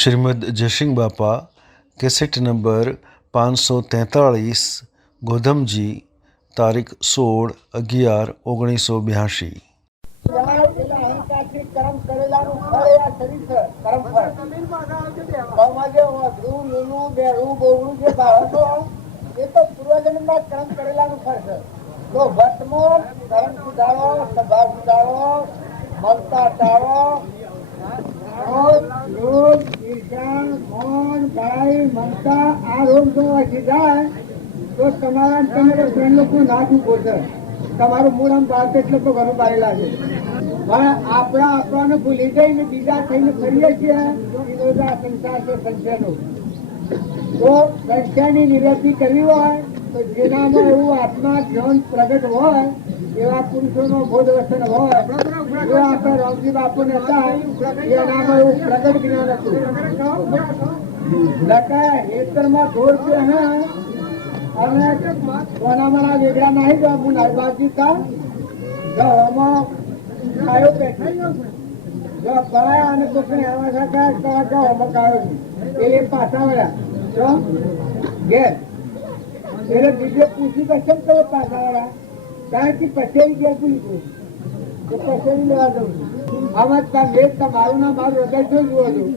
શ્રીમદ જયસિંહ બાપા cassette number 543 ગોધમજી તારીખ 16/11/1982। મમતા આ રોગ જો વધી જાય તો તમારા તમારા ફ્રેન્ડ લોકો નાક ઉભો છે. તમારું મૂળ આમ બાર એટલે તો ઘણું બારી લાગે, પણ આપણાને ભૂલી જઈને બીજા થઈને ફરીએ છીએ. સંસાર છે સંશયનો, તો સંશયની નિવૃત્તિ કરવી હોય તો જેનામાં એવું આત્મા જ્ઞાન પ્રગટ હોય એવા પુરુષોનો બોધ વચન હોય. જો આપણે રામજી બાપુ ને હતા એનામાં એવું પ્રગટ જ્ઞાન હતું. હેતરમાં ઢોર છે અને સોનામાં વેગડા નહીં જો હું નાઈબાજી કા ખાયો પેઠી જો કરાયા અને કોકને આવા મકાયો એ પાછા વળ્યા જો ઘેર એટલે બીજે પૂછી કે કેમ કરો પાછા વળ્યા? કારણ કે પછેરી ઘેર પૂછ્યું તો પછેરી લેવા જવું આમાં તમારું ના મારું હૃદય જો જુઓ છું.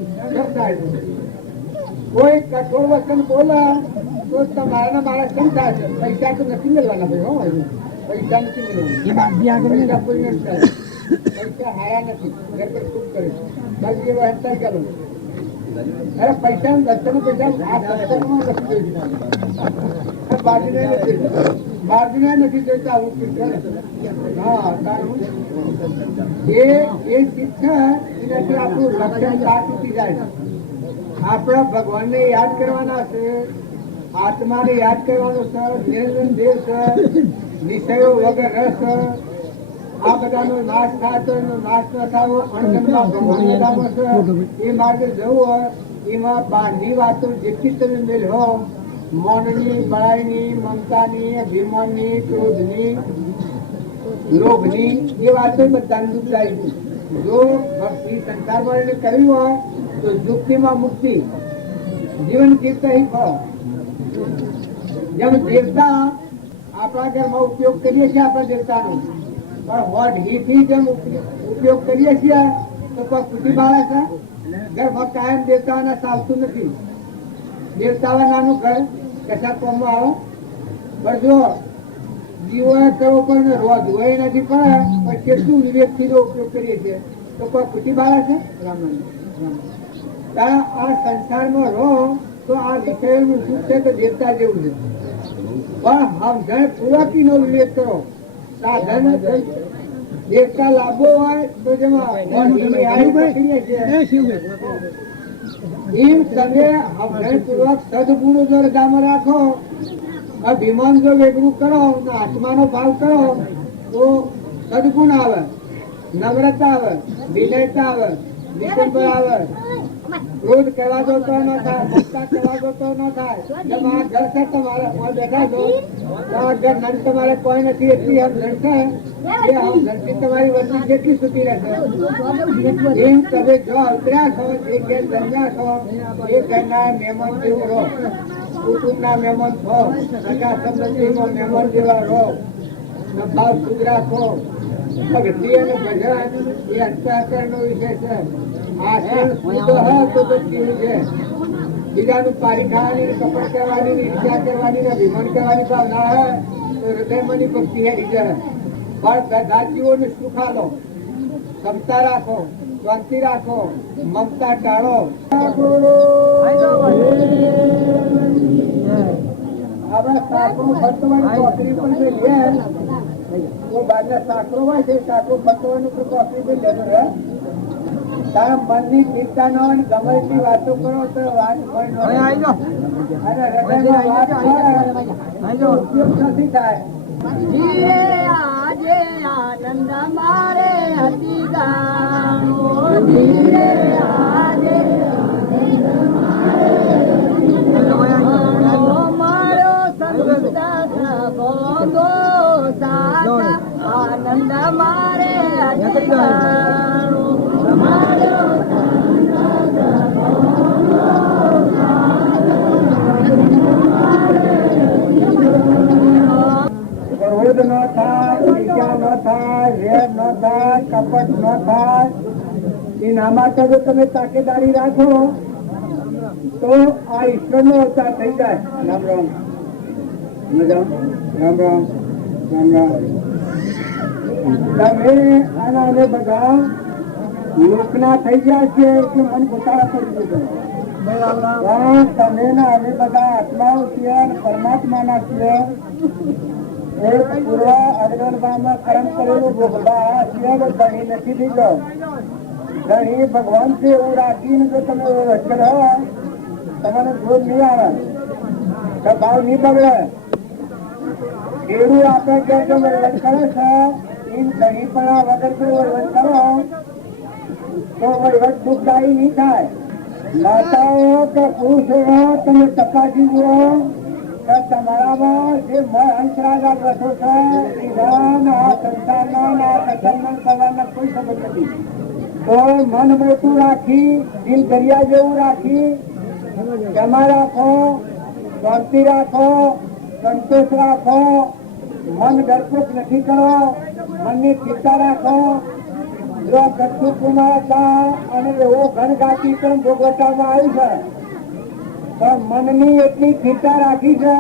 કોઈ કઠોર વચન બોલે તો તમારા મારા કેમ થાય છે? પૈસા તો નથી મળવાના ભાઈ. પૈસા નથી મળવાના, પૈસા હારા નથી. ઘર પર ખૂબ કરે બાકી એવો અંતર કરો. અરે પૈસા દર્શન પૈસા આ દર્શનમાં નથી જોઈતું, બાજુને નથી જોઈતા. આવું હા એ શિક્ષા એનાથી આપણું લક્ષણ તા તૂટી જાય. આપણા ભગવાનને યાદ કરવાના છે, આત્માને યાદ કરવાનો છે, નિરંજન દેવ છે, નિશ્ચયો વગર રસ. આ બધાનો નાશ થાય તો એનો નાશ ન થવો અણગમમાં ભગવાન છે. એ માર્ગે જવું હોય એમાં બહારની વાતો જેટલી તમે મેળવો, મૌનની, બળાઈની, મમતાની, અભિમાનની, ક્રોધની, લોભની, એ વાતો બધાને દુઃખ થાય. જો ભક્તિ સંસારમાં એને કરવી હોય તો દુઃખીમાં મુક્તિ, જીવન કીર્ત હિ ફળ. જેમ દેવતા આપણા ઘરમાં ઉપયોગ કરીએ છીએ આપણા દેવતાનો, પણ હોટ ઘીથી જેમ ઉપયોગ કરીએ છીએ તો કોઈ ખુશી બાળે છે? ઘરમાં કાયમ દેવતાઓને ચાલતું નથી. દેવતાઓ નાનું ઘર કશા કોમમાં આવે પણ જો જીવોએ કરવો પણ રોજ હોય નથી પડે પણ કેટલું વિવેકથી ઉપયોગ કરીએ છીએ તો કોઈ ખુશી બાળે છે? આ સંસારમાં રહો તો આ વિષયોનું સુખ છે તો દેવતા જેવું છે. પણ સમજણ પૂર્વકનો વિવેક કરો. સાધન દેવતા લાભો હોય તો જેમાં એમ તમે સમજણપૂર્વક સદગુણો જો હૃદયમાં રાખો, અભિમાન જો વેગળું કરો, આત્માનો ભાવ કરો તો સદગુણ આવે, નમ્રતા આવે, વિનયતા આવે, વિચંબર આવે. ક્રોધ કરવા દો તો ન થાય, મમતા કરવા દો તો ન થાય. જેમ આ ઘર છે તમારે બેઠા છો, આ ઘર નન તમારે કોઈ નથી એટલી સમજણ છે, એ સમજણથી તમારી વર્તી જેટલી સુધી રહેશે. એમ તમે જો અવતર્યા છો, એ ઘેર જન્મ્યા છો, એ ઘરના મહેમાન જેવું રહો, કુટુંબના મહેમાન છો, સગા સંબંધીમાં મહેમાન જેવા રહો, ભાવ શુદ્ધ રાખો. ભક્તિ અને ભજન એ અંતઃકરણનો વિષય છે. બીજાનું પારી ખાવાની, કપડ કરવાની, ઈર્ષા કરવાની, અભિમાન કરવાની ભાવના હોય તો હૃદયમાં ભક્તિ હેરી જાય. પણ બધા જીવોને સુખ આલો, ક્ષમતા રાખો, શાંતિ રાખો, મમતા ટાળો. આપણા સાકરો ફરતવાની ચોકડી પર લે તો બારના સાકરો હોય છે, સાકરો ફરતવાની ચોકડી પર લેતો રહે. તારા મનની ચિંતા ન હોય, ગમે તે વાતો કરો તો વાત અને હૃદયમાં વાત ઉપયોગ નથી થાય. આજે આનંદ મારે હતી ગાણો, ધીરે આજે મારો સંતા ગોગો સાચા આનંદ મારે હતી ગાણો. ચોપટ ન થાય એના માટે જો તમે તાકેદારી રાખો તો આ ઈશ્વરનો અવતાર થઈ જાય. રામ રામ રામ રામ રામ રામ. તમે આના અમે બધા લોકના થઈ ગયા છે એટલે મન ગોટાળા કરી દીધો. પણ તમે ને અમે બધા આત્માઓ છીએ પરમાત્માના છીએ. એક પૂર્વ અગ્રવાલમાં કર્મ કરેલું ભોગવા સિવાય ધણી નથી દીધો. ધણી ભગવાન છે એવું રાખીને જો તમે રચર હોય તમારે ક્રોધ નહીં આવે, ભાવ નહીં બગડે. ખેડૂત આપણે ક્યાં જો વહીવટ કરે છે એમ ધણી પણ આ વગર જો વહીવટ કરો તો વહીવટ દુઃખદાયી નહીં થાય. માતાઓ કે પુરુષો તમે તપાસી જુઓ કે તમારામાં જે હંસરાજા રસો છે આ સંસારના આ કથન કરવાના કોઈ સંબંધ નથી. તો મન મોટું રાખી દિલ દરિયા જેવું રાખી જમા રાખો, શાંતિ રાખો, સંતોષ રાખો, મન ડરપોક નથી કરો, મનની ચિંતા રાખો. જો કચ્છુ કુમાર હતા અને એવો ઘનઘાતી પણ ભોગવટામાં આવ્યું છે પણ મનની એટલી ચિંતા રાખી છે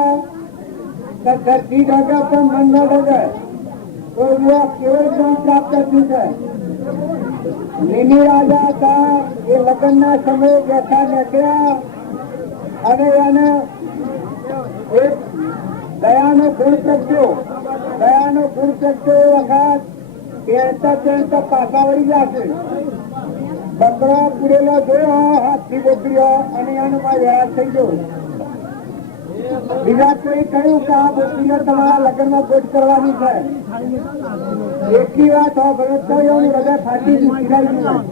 કે ધરતી ડગે પણ મન ન ડગે તો કેવળ જ્ઞાન પ્રાપ્ત થયું છે. નિમિ રાજા હતા એ લગ્નના સમયે બેઠા નીકળ્યા અને એને એક દયાનો ગુણ પ્રગટ્યો. દયાનો ગુણ પ્રગટ્યો વખત તેરતા પાછા વળી જશે. બકરો પૂરેલો જોયો હાથથી બોકરીઓ અને એનો વ્યાજ થઈ ગયો. બીજા કોઈ કહ્યું કે આ બોકરીઓ તમારા લગ્નમાં ગોઠ કરવાની છે. એટલી વાત થયો હૃદય ફાટી શિરાઈ ગયું,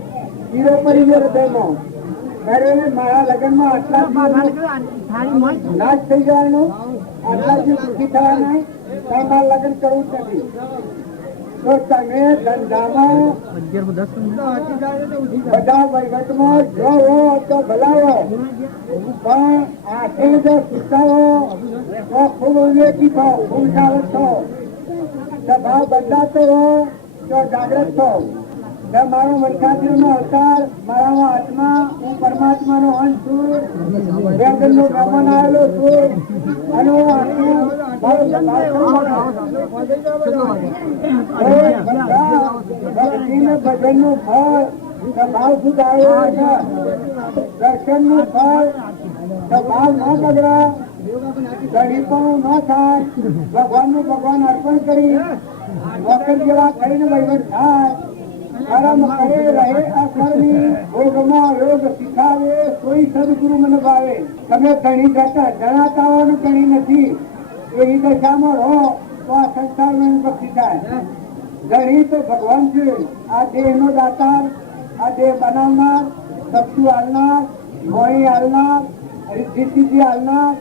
હીરો પડી ગયો હૃદયમાં. મારા લગ્નમાં આટલા નાશ થઈ જવાનો, આટલા જે દુઃખી થવાના મારા લગ્ન કરવું જ નથી. તો તમે ધંધામાં બધા વહીવટમાં જો હો તો ભલાવો પણ આખે જો સુતાવો તો ખૂબ વિવેકી થો, ખૂબ સાવધ થો. ભાવ બદલાતો હો તો જાગૃત થો. મારો મનખાત્રીનો અવતાર, મારામાં આત્મા, હું પરમાત્માનો અંશ છું, વેદનનો બ્રહ્મણ આવેલો છું અને હું આખું મારો ભજનનું ફળ ભાવ સુધી આવ્યો છે. દર્શનનું ફળ ભાવ ન બગડે, ગરીબપણું ન થાય, ભગવાનનું ભગવાન અર્પણ કરી વખત જેવા કરીને વહીવટ થાય. કર્મ કરે રહે અકર્મી, ભોગમાં યોગ શીખાવે, કોઈ સદગુરુ મને ભાવે. તમે ઘણી જણાતા હો ને ઘણી નથી એવી દશામાં રહો તો આ સંસારમાં ભક્તિ થાય. ઘણી તો ભગવાન છે. આ દેહનો દાતાર, આ દેહ બનાવનાર, ચક્ષુ હાલનાર, મોણી હાલનાર, રિદ્ધિ હાલનાર,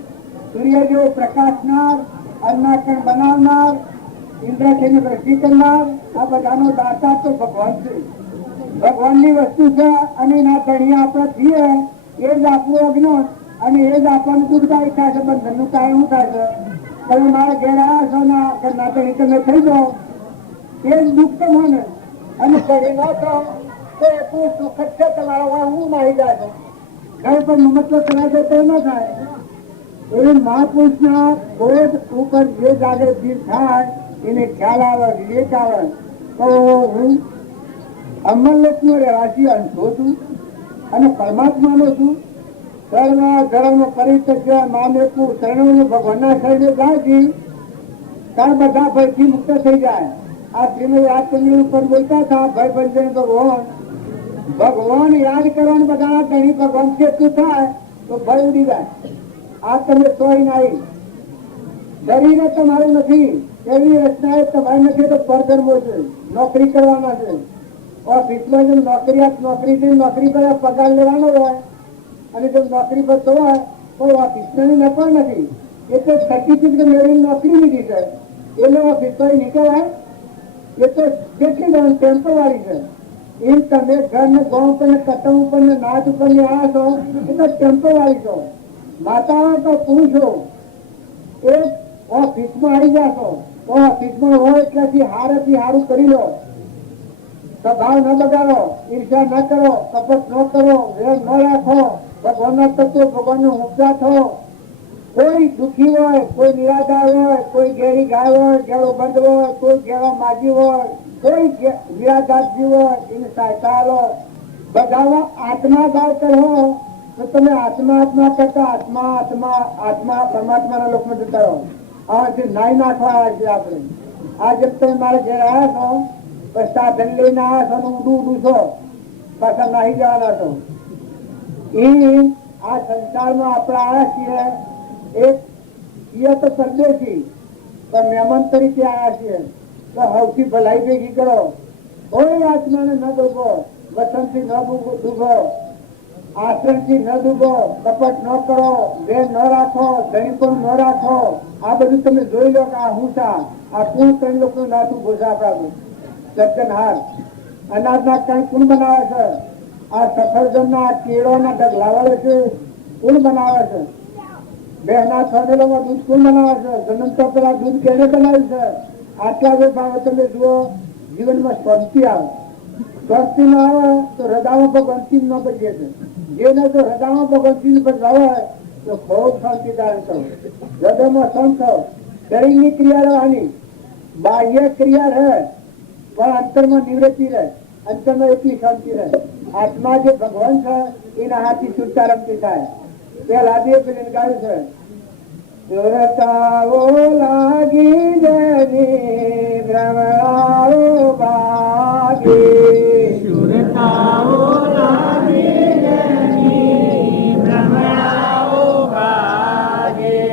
સૂર્ય જેવો પ્રકાશનાર, અન્નાકણ બનાવનાર, ઇન્દ્રથી દ્રષ્ટિ કરનાર, આ બધાનો દાતા તો ભગવાન છે. ભગવાનની વસ્તુ છે અને એના ધણી આપણે છીએ એ જ આપણું અજ્ઞાન અને એ જ આપણને દુઃખદાયી થાય છે. બંધનનું કાય શું થાય છે? તમે મારા ઘેર આવ્યા છો ને ના ધણી તમે થઈ જાઓ એ જ દુઃખ તમને અને ધણી ન થો તો એટલું સુખ જ છે. તમારા હું નાહી જાય છે ઘર પર મમત્વ કરાય તો ન થાય. એવી મહાપુરુષના બોધ ઉપર જે જાગૃતિ થાય એને ખ્યાલ આવે, વિવેક આવે. તો હું અમરલોકનો રહેવાસી અંશો છું અને પરમાત્માનો છું. ધર્મ પરિત્યજ્ય મામેકુ શરણોનું ભગવાનના શરણે જાય છે ત્યારે બધા ભયથી મુક્ત થઈ જાય. આ શ્રીમદ રાજચંદ્ર ઉપર બોલતા હતા ભય બંધન ભગવાન યાદ કરવાનું બધા ઘણી ભગવાન કેટલું થાય તો ભય ઉડી જાય. આ તમે સોઈ નાઈ શરીરે તમારું નથી, એવી રચના એ તમારી નથી તો પરધર્મો છે, નોકરી કરવાના છે. ઓફિસમાં જેમ નોકરી પર પગાર લેવાનો હોય અને જો નોકરી પર તો હોય તો ઓફિસની નફર નથી એટલે સર્ટિફિકેટ મેળવી નોકરી લીધી છે એટલે ઓફિસ તો નીકળાય એ તો કેટલી ટેમ્પરરી છે. એમ તમે ઘરને ગામ ઉપર કટમ ઉપર નાચ ઉપર આવ્યા છો એટલે ટેમ્પરરી છો. માતાઓ તો પુરુષો એ ઓફિસમાં આવી જશો તો ઓફિસમાં હોય એટલાથી હારેથી સારું કરી લો. સ્વભાવ ન બગાડો, ઈર્ષા ન કરો, કપટ ન કરો, વેર ન રાખો, ભગવાનના તત્વો ભગવાનનો ઉપજા થો. કોઈ દુઃખી હોય, કોઈ નિરાધાર હોય, કોઈ ઘેરી ગાય હોય, ઘેરો બંધ હોય, કોઈ ઘેરો માજી હોય, કોઈ નિરાધાર જીવ હોય, એને સહાયતા આલો. બધામાં આત્મા ભાવ કરો તો તમે આત્મા કરતા આત્મા પરમાત્માના લોકમાં જતા રહો. આ જે નાઈ નાખવા આવ્યા છે આપણે, આ જેમ તમે મારા ઘેર આવ્યા છો, પછી સાધન લઈને આવ્યા છો, ઉડું છો, પાછા નાહી જવાના છો. એ આ સંસારમાં આપણે આવ્યા છીએ, એક છીએ તો પરદેશી, પણ મહેમાન તરીકે આવ્યા છીએ. તો સૌથી ભલાઈ ભેગી કરો. કોઈ આત્માને ન ડૂબો, વચનથી ન ડૂબો, આશ્રમથી ન ડૂબો, કપટ ન કરો, વેર ન રાખો, ધણીપણ ન રાખો. આ બધું તમે જોઈ લો કે આ હું છે. આ કુણ ત્રણ લોકો નાતું ભોજા આપણા સજ્જનહાર અનાજના કઈ કુણ બનાવે છે? આ સફરજનના કેળોના ઢગલાવાળે છે, કુણ બનાવે છે? બહેના ખોડેલોમાં દૂધ કોણ બનાવે છે? જન્મ તો પેલા દૂધ કેને બનાવ્યું છે? આટલા બે ભાવે તમે જુઓ, જીવનમાં શાંતિ આવે. શાંતિ ન આવે તો હૃદયમાં ભગવંતી ન બદલે છે. જેને તો હૃદયમાં ભગવંતી બદલાવે તો ખૂબ શાંતિ ધારણ કરો. હૃદયમાં શાંત થો. શરીરની ક્રિયા રહેવાની, બાહ્ય ક્રિયા રહે પણ અંતરમાં નિવૃત્તિ રહે, અંતરમાં એટલી શાંતિ રહે. આત્મા જે ભગવાન છે એના હાથથી સુરતારમતી થાય. પેલા દે પેલી ગાયું છે, સુરતાઓ લાગી જની ભ્રમણાઓ ભાગી, સુરતાઓ લાગી જની ભ્રમણાઓ ભાગી,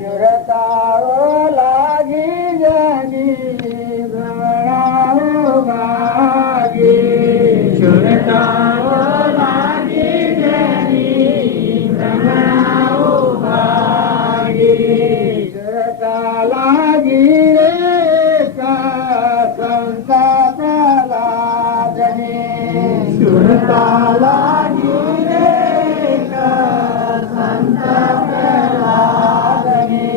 સુરતાઓ લાગી જની ભ્રમણાઓ ભાગી, સુરતાઓ લાગી જની ભ્રમણાઓ ભાગી, સુરતા લાગી રે સંતા પ્રહલાદને, સુરતા લાગી રે સંતા પ્રહલાદને,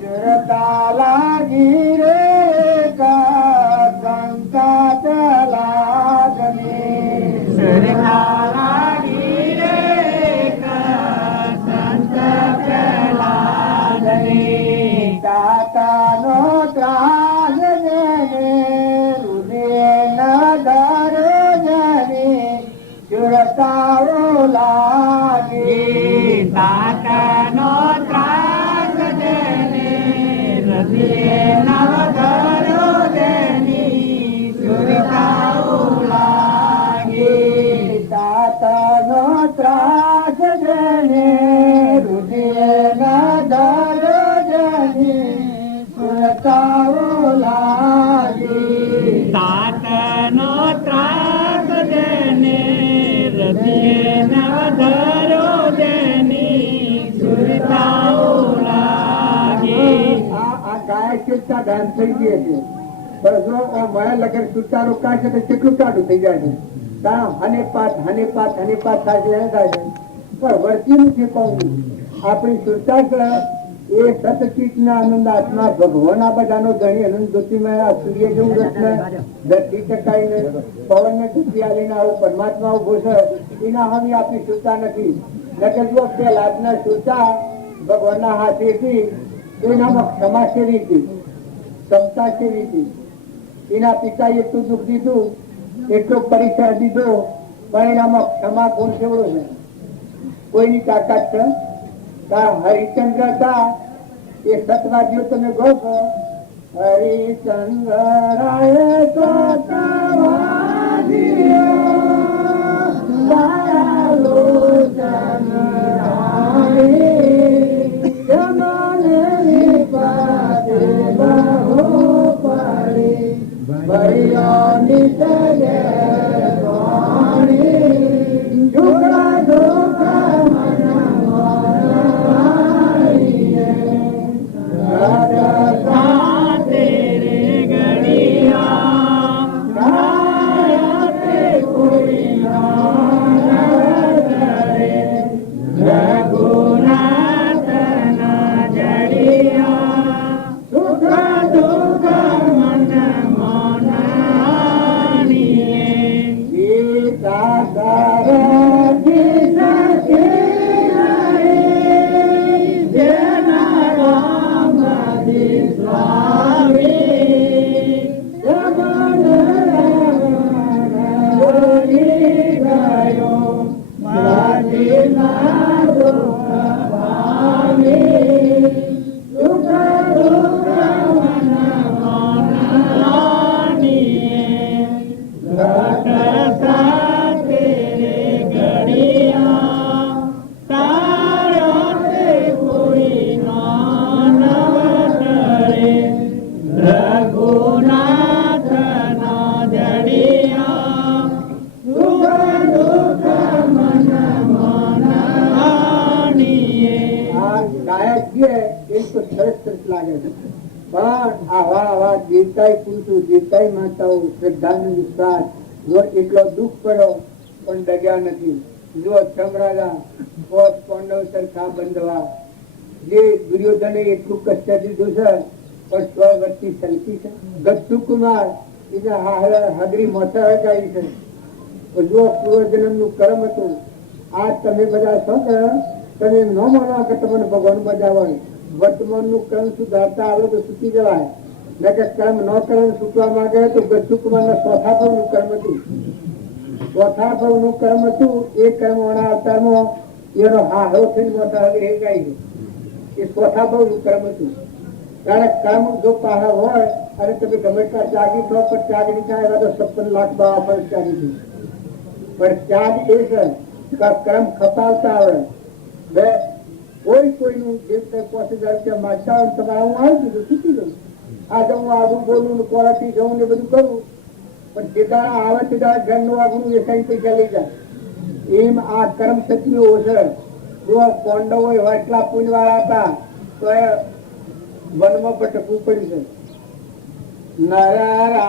સુરતા લાગી રે સંતા પ્રહલાદને, સુરતા લાગી રે સંતા પ્રહલાદને. દાતાનો ત્રાસ જને રુદિરના દર જને સુરતાઓ લાગી, દાતાનો ત્રાસ જને રુદિરના દર જને સુરતાઓ લાગી, દાતાનો ત્રાસ જને રુદિરના દર સુરતાઓ લાગી, દાતાનો ત્રાસ જને હૃદયના ધરો જની સુરતાઓ લાગી. આ ગાય કેટલા ગાન થઈ ગઈ છે, બસ માયા લગન સુરતા રોકાય છે તો કેટલું ટાઢું થઈ જાય છે. કારણ હનેપાત થાય છે, પણ વર્તી નથી કહું. આપણી સુરતા એ સતચિતના આનંદ આત્મા ભગવાન આ બધાનો ધણી અનંત જ્યોતિમાં સૂર્ય જેવું રત્ન ધરતી ટકાઈને પવનને ટૂંકી આવીને આવું પરમાત્મા ઉભો છે. એના હમી આપણી સુરતા નથી. નકર જો પેલા આજના સુરતા ભગવાનના હાથેથી એનામાં ક્ષમા સેવી હતી, ક્ષમતા સેવી હતી. એના પિતાએ એટલું દુઃખ દીધું, એટલો પરિચય દીધો, પણ એનામાં ક્ષમા ગુણ સેવડો છે. કોઈની તાકાત છે? હરિચંદ્ર હતા એ સતવાદીઓ તમે ગો છો. શ્રદ્ધાનું વિશ્વાસ જો એટલો દુઃખ પડ્યો પણ ડગ્યા નથી. જો ચમરાજા પાંડવ સરખા બંધવા જે દુર્યોધને એટલું કષ્ટ દીધું છે પણ 100 વર્ષથી સલકી છે. ગચ્છુ કુમાર હગરી મોટા હગાઈ છે. જો પૂર્વજન્મ નું કર્મ હતું. આ તમે બધા છો કે તમે ન માનો કે તમને ભગવાન બધા હોય. વર્તમાન નું કર્મ સુધારતા આવે તો સુખી જવાય. કર્મ ન કર્મ છૂટવા માંગે તો ગચ્છુ કુમાર ના ચોથા ભાવ નું કર્મ હતું. ચોથા ભાવ નું કર્મ હતું એ કર્મ અવતારમાં એનો હાહો થઈને મોટા હગરી હગાઈ છે. એ ચોથા ભાવ નું કર્મ હતું. કારણ કર્મ જો પાહા હોય અને તમે ગમે ત્યાં ત્યાગી થો પણ ત્યાગ નહીં થાય એવા તો 56 લાખ બાવા પર ત્યાગી થઈ. પણ ત્યાગ એ છે કે કર્મ ખપાવતા આવે. બે કોઈનું જે 5000 રૂપિયા માગતા હોય તમારે હું આવી દીધું શીખી દઉં. આજે હું આગું બોલું ક્વોલિટી જવું ને બધું કરું પણ જે દાડા આવે તે દાડા ઘરનું આગનું વેચાઈ પૈસા લઈ જાય. એમ આ કર્મ સત્યો છે. જો પાંડવો એવા એટલા પુણ્ય વાળા હતા તો એ વનમાં ભટકવું પડ્યું છે. નર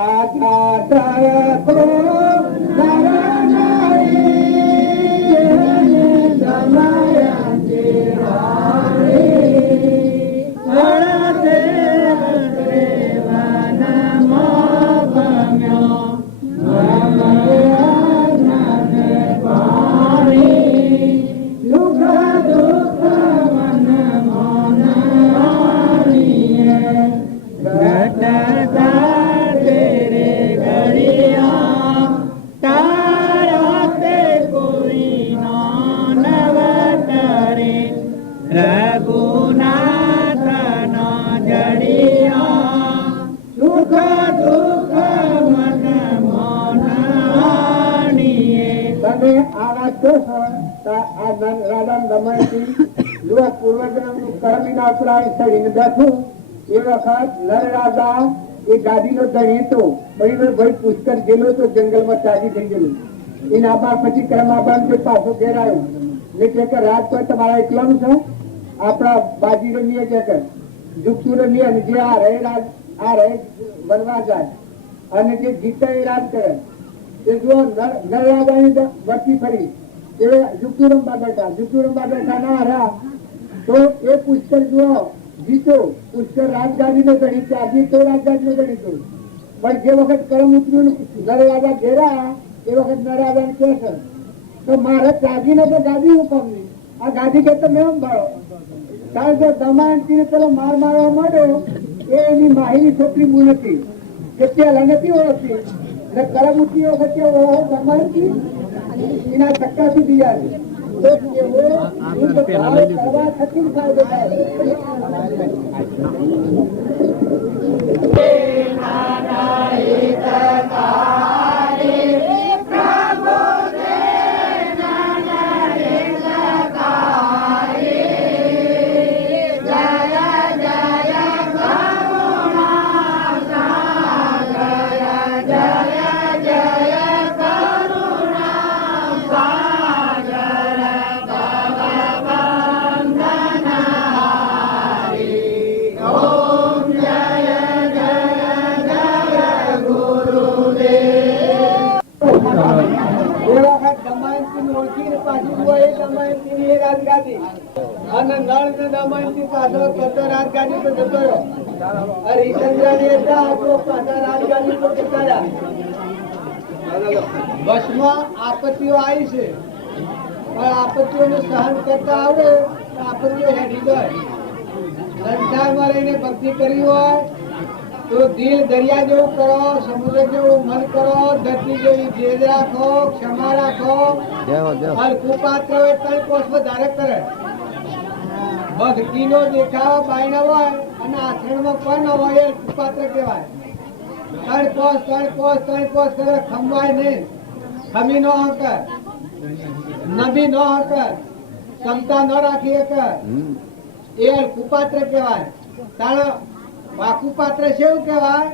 પુષ્કર ગયેલો તો જંગલમાં ત્યાગી થઈ ગયેલું. એના બાદ પછી કર્માબાન પાછો ઘેર આવ્યો. એટલે કે રાજકોટ તમારા એકલાનું છે. આપણા બાજી રમીએ કે જુગતું રમીએ અને જે આ રહે બનવા જાય અને જે જીતે એ રાજ કરે. એ જો નરરાજાની વચ્ચી ફરી એ જુગતું રમવા બેઠા ના હાર્યા તો એ પુષ્કર જુઓ જીતો. પુષ્કર રાજગાદી નો ગણિત ત્યાગી તો રાજગાદી નો ગણિત. પણ જે વખત કર્મ ઉતર્યું નરરાજા ઘેરા એ વખત નરરાજા ને કે છે તો મારે ત્યાગી ને તો ગાદી હું કમની આ ગાદી કે મેં સંભાળો. કારણ કે દમયંતી ને પેલો માર મારવા માંડ્યો એ એની માહિતી છોકરી હું નથી કે પેલા નથી ઓળખતી ને કર્મ ઉતરી વખતે દમયંતી એના ધક્કા સુધી જાય. કરવા થકી ફાયદો થાય. આપત્તિઓ આવી છે પણ આપત્તિઓને સહન કરતા આવડે તો આપત્તિઓ હેઠી જાય. સંસારમાં રહીને ભક્તિ કરી હોય તો દિલ દરિયા જેવું કરો, સમુદ્ર જેવું મન કરો, ધરતી જેવી ધીરજ રાખો, ક્ષમા રાખો. અને કુપાત્ર હોય તો કોષ વધારે કરે. ભક્તિનો દેખાવ બાયનો હોય અને આચરણમાં કોઈ ન હોય એ કુપાત્ર કહેવાય. ત્રણ કોષ કરે, ખમવાય નહીં, ખમી નો હકર, નબી નો હકર, ક્ષમતા ન રાખી હકર, એ કુપાત્ર કહેવાય. તાણ વાકુપાત્ર છે એવું કહેવાય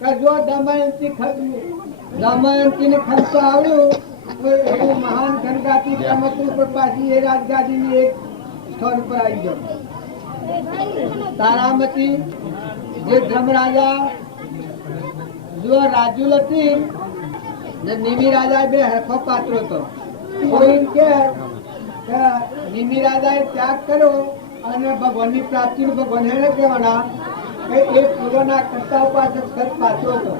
કે જો દમયંતી ને ખર્ચો આવ્યું તો એવું મહાન ખનગાતી ચમકતું પણ પાછી એ રાજગાદીની એક સ્થળ પર આવી ગયો. તારામતી જે ધર્મરાજા જો રાજુલ હતી ને નિમિ રાજા બે હરખો પાત્ર હતો. કોઈ કે નિમિ રાજાએ ત્યાગ કર્યો અને ભગવાનની પ્રાપ્તિ ભગવાન એને કહેવાના કે એ પૂર્વના કરતા ઉપાસક સત પાછો હતો.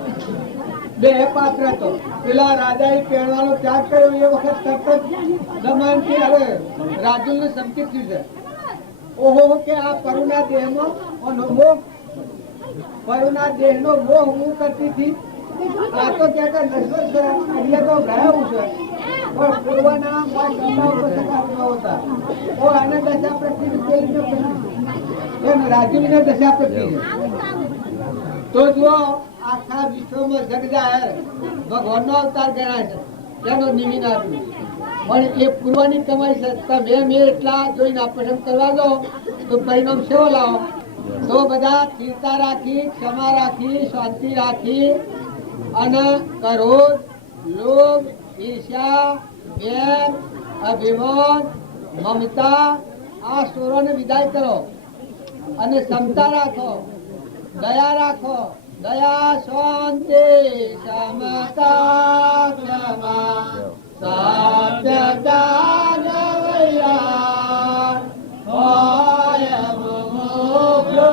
બે પાત્ર હતો. પેલા રાજાએ પહેરવાનો ત્યાગ કર્યો એ વખત તરત દમયંતી હવે રાજુલને સંકેત થયું છે. ઓહો કે આ પરુના દેહનો મોહ, પરુના દેહનો મોહ હું કરતી હતી. આ તો ક્યાંક નશ્વર છે, એટલે તો ગયા છે. પણ પૂર્વના હતા આને દશા પ્રતિ એમ રાજુને દશા પ્રતિ. તો જો આખા વિશ્વમાં જગજાહેર ભગવાનનો અવતાર ગણાય છે તેનો નિમિનાથ. પણ એ પૂર્વની કમાઈ છે. મેં એટલા જોઈને પસંદ કરવા દો તો પરિણામ સેવો લાવો. તો બધા સ્થિરતા રાખી, ક્ષમા રાખી, શાંતિ રાખી અને ક્રોધ, લોભ, ઈર્ષ્યા, વેર, અભિમાન, મમતા આ સ્વરોને વિદાય કરો અને ક્ષમતા રાખો, દયા રાખો. દયા, શાંતિ, સમતા, ક્ષમા, સત્યતા, નવૈયા હોય મોક્ષો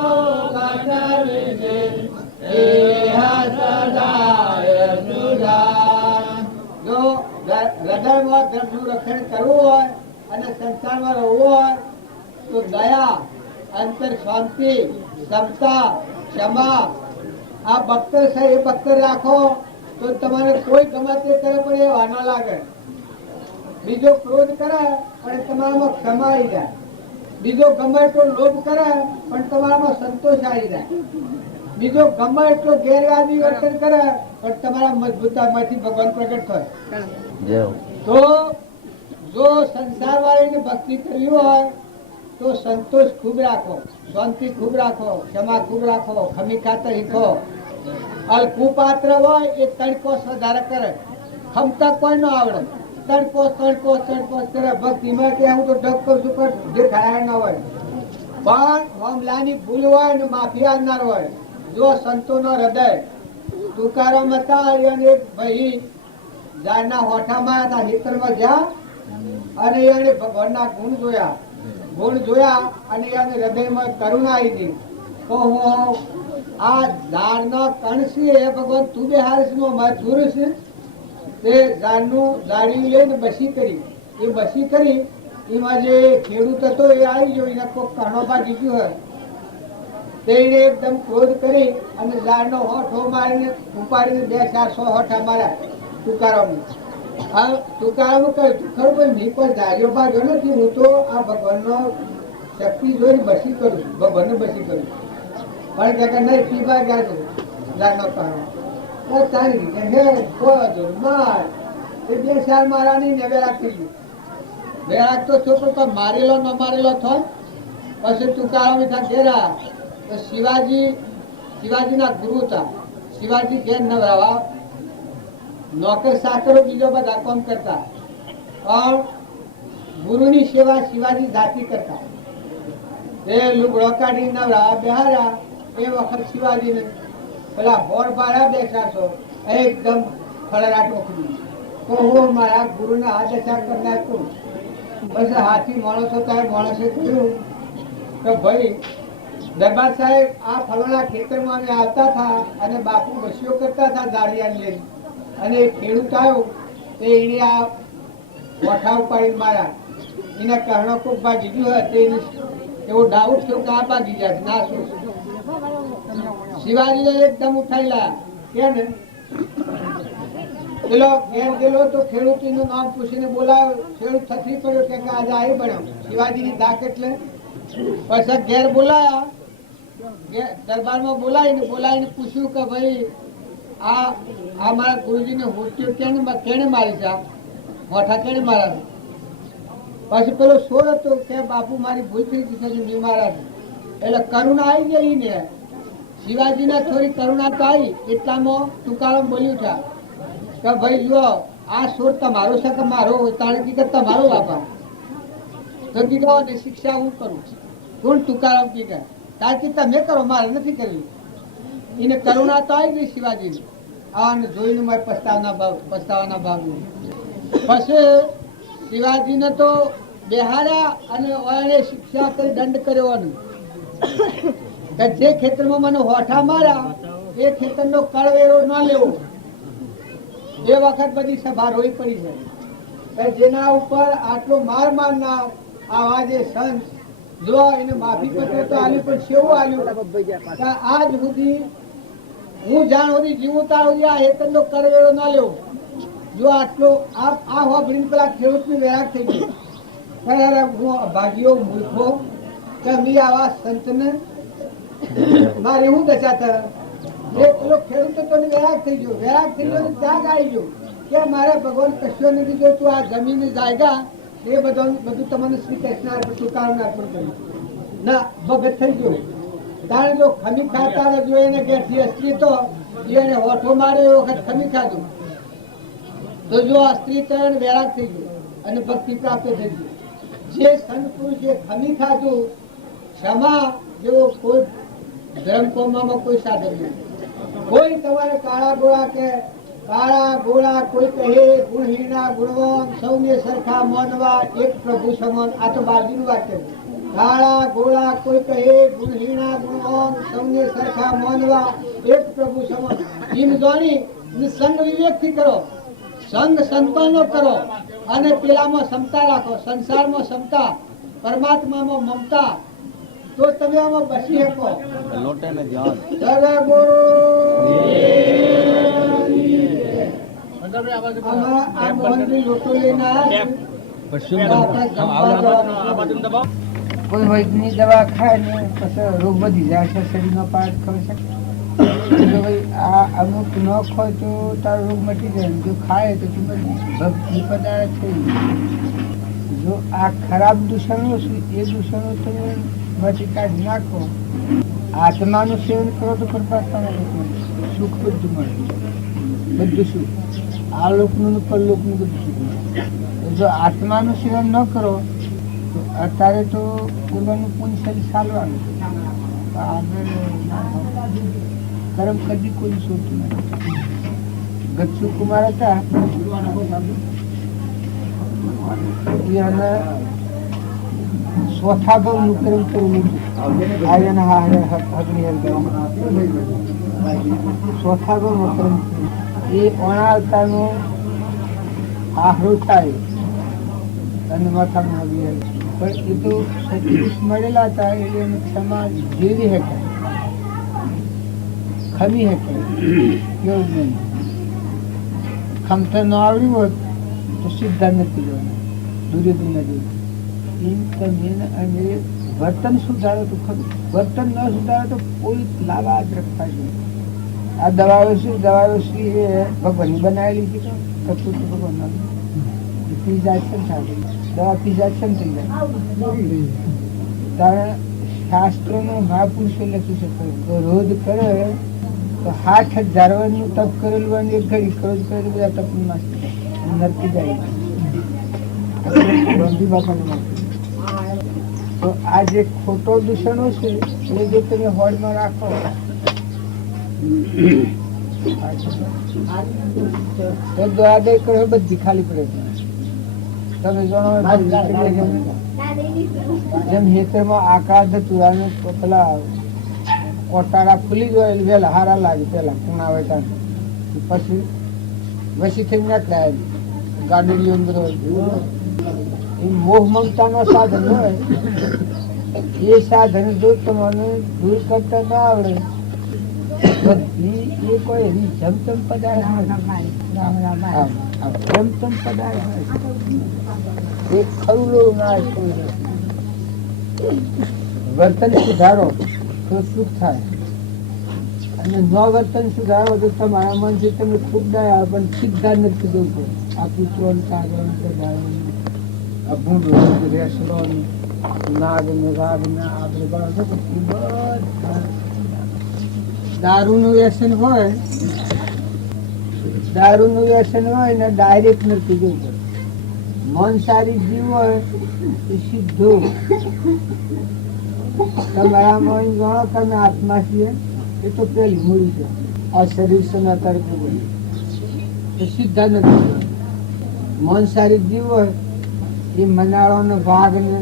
કટવિદે એહ સદાય સુધાર. જો હૃદયમાં ધર્મનું રક્ષણ કરવું હોય અને સંસારમાં રહેવું હોય તો દયા, અંતર શાંતિ, ક્ષમતા, ક્ષમા આ ભક્ત છે એ ભક્ત રાખો તો તમારે કોઈ ગમે તે કરે પણ એ વાનો લાગે. બીજો ક્રોધ કરે પણ તમારામાં ક્ષમા આવી જાય. બીજો ગમે એટલો લોભ કરે પણ તમારામાં સંતોષ આવી જાય. બીજો ગમે એટલો ગેરવ્યાજી વર્તન કરે પણ તમારા મજબૂતાઈમાંથી ભગવાન પ્રગટ થાય. તો જો સંસાર વાળીને ભક્તિ કરવી હોય તો સંતોષ ખૂબ રાખો, શાંતિ ખૂબ રાખો, ક્ષમા ખૂબ રાખો, ખમી ખાતર શીખો. કુપાત્ર હોય એ તણકોસ વધારે કરે, ખમતા કોઈ ન આવડે. તણકોસ કરે. ભક્તિમાં કે હું તો ડગ કરું છું પણ જે ખાયા ના હોય. પણ મામલાની ભૂલ હોય ને માફી આવનાર હોય. જો સંતોનો હૃદય તુકારામ હતા અને ભાઈ ઝાડના હોઠામાં હતા, હિતરમાં જ્યાં અને એને ભગવાનના ગુણ જોયા અને એને હૃદયમાં કરુણા આવી ગઈ. તો હું આ ઝાડનો કણ છે એ ભગવાન તું બે હારીશ મજૂર છે. તે ઝાડનું ઝાડી લઈને બસી કરી. એ બસી કરી એમાં જે ખેડૂત હતો એ આવી ગયો. એને કોઈ કણો ભાગી ગયો હોય તેને એકદમ ક્રોધ કરી અને ઝાડનો હોઠો મારીને ઉપાડીને 200-400 હોઠા માર્યા તુકારામ. તુકારામ કહ્યું ખરું ભાઈ મેં કોઈ ધાર્યો ભાગ્યો નથી. હું તો આ ભગવાનનો શક્તિ જોઈને બસી કરું, ભગવાનને બસી કરું. પણ કે નહીં પીવા ગયા છે ઝાડનો કારણો તારી રીતે હે ખોજ માર એ 2 સાલ મારાની ને વેરાક થઈ ગયું. વેરાક તો છોકરો તો મારેલો ન મારેલો થાય. પછી તુકારામ ઘેરા તો શિવાજીના ગુરુ હતા. શિવાજી ઘેર નવરાવા નોકર સાકરો બીજો બધા કામ કરતા પણ ગુરુની સેવા શિવાજી જાતિ કરતા. એ લુગડો કાઢી નવરાવા બેહાર્યા એ વખત શિવાજીને પેલા હોર પાડ્યા 200-400 એકદમ ખળરાટ ઓખડી. તો હું મારા ગુરુને આ દશા કરી નાખું. બસ હાથી માણસો થાય માણસે કહ્યું કે ભાઈ દરબાર સાહેબ આ ફલાણા ખેતરમાં અમે આવતા હતા અને બાપુ બસીઓ કરતા હતા દાળિયા લઈને અને ખેડૂત આવ્યો તે એને આ વઠા ઉપાડીને માર્યા. એના કારણો ખૂબ ભાગી ગયું હોય તે એવો ડાઉટ થયો કે આ ભાગી જાય ના શું શિવાજીને એકદમ ઉઠાઈ લાયા કેમ પેલો ઘેર ગયેલો તો ખેડૂતીનું નામ પૂછીને બોલાવ્યો. ખેડૂત થથરી પડ્યો કે આજે આવી બન્યો શિવાજીની દાક એટલે. પછી ઘેર બોલાયા, દરબારમાં બોલાવીને પૂછ્યું કે ભાઈ આ મારા ગુરુજીને હોટ્યો કેને મારી છે, મોઠા કેને મારા? પછી પેલો સોર હતો કે બાપુ મારી ભૂલ થઈ ગઈ છે નહીં મારા. એટલે કરુણા આવી ગઈ ને શિવાજીને થોડી કરુણા તો આવી એટલામાં તુકારામ બોલ્યું છે કે ભાઈ જો આ સોર તમારો છે કે મારો? તાણે કીધું તમારો બાપા. તો કીધું ને શિક્ષા હું કરું. કોણ? તુકારામ કીધું તારકી તમે કરો, મારે નથી કરવી. એને કરુણા તો આવી ગઈ શિવાજીને. આને જોઈને મેં પસ્તાવાના ભાવ. પછી શિવાજીને તો બેહાર્યા અને એને શિક્ષા કરી દંડ કર્યો કે જે ખેતરમાં મને હોઠા માર્યા એ ખેતરનો કરવેરો ન લેવો. એ વખત બધી સભા રોઈ પડી છે. જેના ઉપર આટલો માર મારનાર આવા જે સંત જો એને માફી પત્ર તો આલ્યું, પણ કેવું આલ્યું કે આજ સુધી હું જાણ સુધી જીવું ત્યાં સુધી આ ખેતરનો કરવેરો ન લેવો. જો આટલો આ હોબળીને પેલા ખેડૂતની વેરાગ થઈ ગઈ. હું ભાગ્યો મૂર્ખો કે મી આવા સંતને મારે હું દશા થયો. એ પેલો ખેડૂત તો વેરાગ થઈ ગયો ત્યાગ આવી ગયો કે મારે ભગવાન કશું નથી. જો તું આ જમીન જાયગા એ બધું તમને શ્રી કૃષ્ણ અર્પણ તુકારામ અર્પણ કર્યું ના ભગત થઈ ગયો. તારે જો ખમી ખાતા જો એને ઘેરથી અસ્ત્રી તો એને હોઠો માર્યો એ વખત ખમી ખાધું તો જો આ સ્ત્રી તરણ વેરાગ થઈ ગયો અને ભક્તિ પ્રાપ્ત થઈ ગઈ. જે સંત પુરુષે ખમી ખાધું ક્ષમા જેવો કોઈ ધર્મ કોમમાં કોઈ સાધન નથી. કોઈ તમારે કાળા ગોળા કોઈ કહે ગુણહીના ગુણવાન સૌને સરખા માનવા એક પ્રભુ સમાન. આ તો બાજુનું વાક્ય. કાળા ગોળા કોઈ કહે ગુણહીના ગુણવાન સૌને સરખા માનવા એક પ્રભુ સમાન. એમ જાણી સંગ વિવેક થી કરો, સંગ સંતાનો કરો અને પેલામાં ક્ષમતા રાખો. સંસારમાં ક્ષમતા, પરમાત્મામાં મમતા, તો તમે આમાં બસી શકો. કોઈ વૈદની દવા ખાય ને પછી રોગ વધી જાય છે, શરીરનો પાર્ટ ખબર છે. આ અમુક ન ખાય તો તારો રોગ મટી જાય. જો ખાય તો ભક્તિ પદાર્થ થઈ. જો આ ખરાબ દૂષણો છે એ દૂષણો તમે માંથી કાઢી નાખો. આત્માનું સેવન કરો તો પરમાત્માનું સુખ બધું મળે, બધું સુખ. આ લોકનું પરલોકનું બધું સુખ મળે. જો આત્માનું સેવન ન કરો તો અત્યારે તો પૂર્વનું પુણ્ય ચાલવાનું આગળ કર્મ કદી કોઈ સોચતું નથી. ગચ્છુ કુમાર હતા ચોથા ગૌનું કર્મ કરવું ચોથા ગૌનું કર્મ એ અણાવતાનો આહરો થાય અને માથામાં પણ એ તો સતીશ મળેલા હતા એટલે એને ક્ષમા જેવી હતા ખમી હતા એવું નહીં. ખમતા ન આવડ્યું હોત તો સીધા નથી જવાનું દુર્યોધન નથી. એમ તમે અને વર્તન સુધારો તો ખરું, વર્તન ન સુધારો તો કોઈ લાભ રખતા જ નહીં. આ દવાઓ એ ભગવાનની બનાવેલી છે. કશું તો ભગવાન પીઝાશન થાય, દવા પીઝાશન થઈ જાય. કારણ શાસ્ત્રોનો મહાપુરુષો લખ્યું છે ક્રોધ કરે તો 60,000 વર્ષનું તપ કરેલું હોય એક ઘડી ક્રોધ કરે તો બધા તપનું નાશ નરકી જાય. તો આ જે ખોટો દૂષણો છે એ જો તમે હોડમાં રાખો તો દોડાદોડ કરો બધી ખાલી પડે. તમે જાણો જેમ હેતરમાં આકાશ તુરાને પેલા કોટાળા ફૂલી જાય વહેલા હારા લાગે પેલા કુણા હોય પછી વસી થઈ નાખલાય ગાડીઓ બધો એ મોહ મમતા નો સાધન હોય. એ સાધન જો તમને દૂર કરતા ના આવડે બધી એ કોઈ એવી જમતમ પદાર્થ જમતમ પદાર્થ એ ખરુલો નાશ કરે. વર્તન સુધારો તો સુખ થાય, અને ન વર્તન સુધારો તો તમારા મનથી તમે ખૂબ ડાયા પણ સીધા નથી જવું પડે. આ પુત્રો કાગળ આ ભૂંડો રેસડો નાગ ને રાગ ને આપણે બાળકો દારૂનું વ્યસન હોય, દારૂનું વ્યસન હોય ને ડાયરેક્ટ નથી જવું પડે. મન સારી જીવ હોય એ સીધું તમારા મન ગણો તમે આત્મા છીએ એ તો પેલી મૂડી છે. આ શરીર સનાતન એ સીધા નથી. મન સારી જીવ હોય એ મનાળો ને વાઘ ને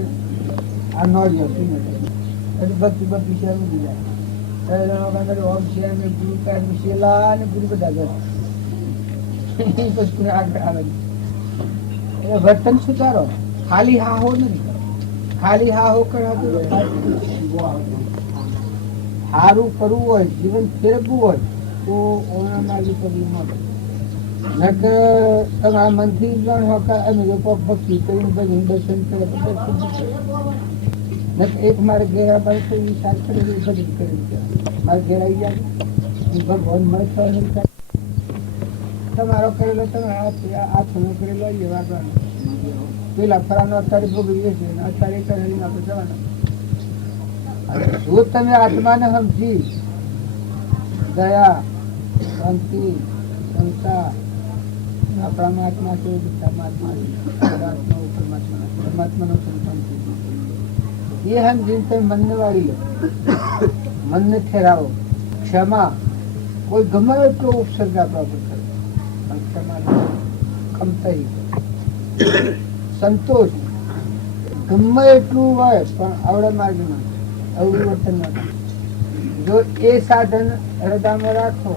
આ ન જતું નથી. ભક્તિ ભક્તિ છે ઓમ છે ગુરુ કાઢ શેલા ને ગુરુ બધા આગળ વર્તન સુધારો. ખાલી હાહો નથી કરો. ખાલી હાહો કરાતું સારું કરવું હોય, જીવન ફેરવવું હોય તો ઓના માર્ગે પગલું ન કરે. નકર તમારા મનથી જાણ હોય અમે લોકો ભક્તિ કરીને ભજન દર્શન કરે એક મારે ઘેર આવે તો વિચાર કરે ભજન કરી મારે ઘેર આવી જાય ભગવાન મળે તમારો કરેલો તમે હાથનો કરેલો એ વાગવાનો. પેલા ફરાનો અત્યારે ભોગવીએ છીએ અત્યારે કરેલી આપણે જવાના. જો તમે આત્માને સમજી દયા શાંતિ ક્ષમતા આપણામાં આત્મા છે, પરમાત્માનો સંતાન એ સમજીને તમે મનને વાળી લો, મનને ઠેરાવો. ક્ષમા કોઈ ગમે એટલો ઉપસર્ગ આપણા પર કરે પણ ક્ષમા કમતાઈ. સંતોષ ગમે એટલું હોય પણ આવડે માર્ગમાં અવરું વર્તન ન થાય. જો એ સાધન હૃદયમાં રાખો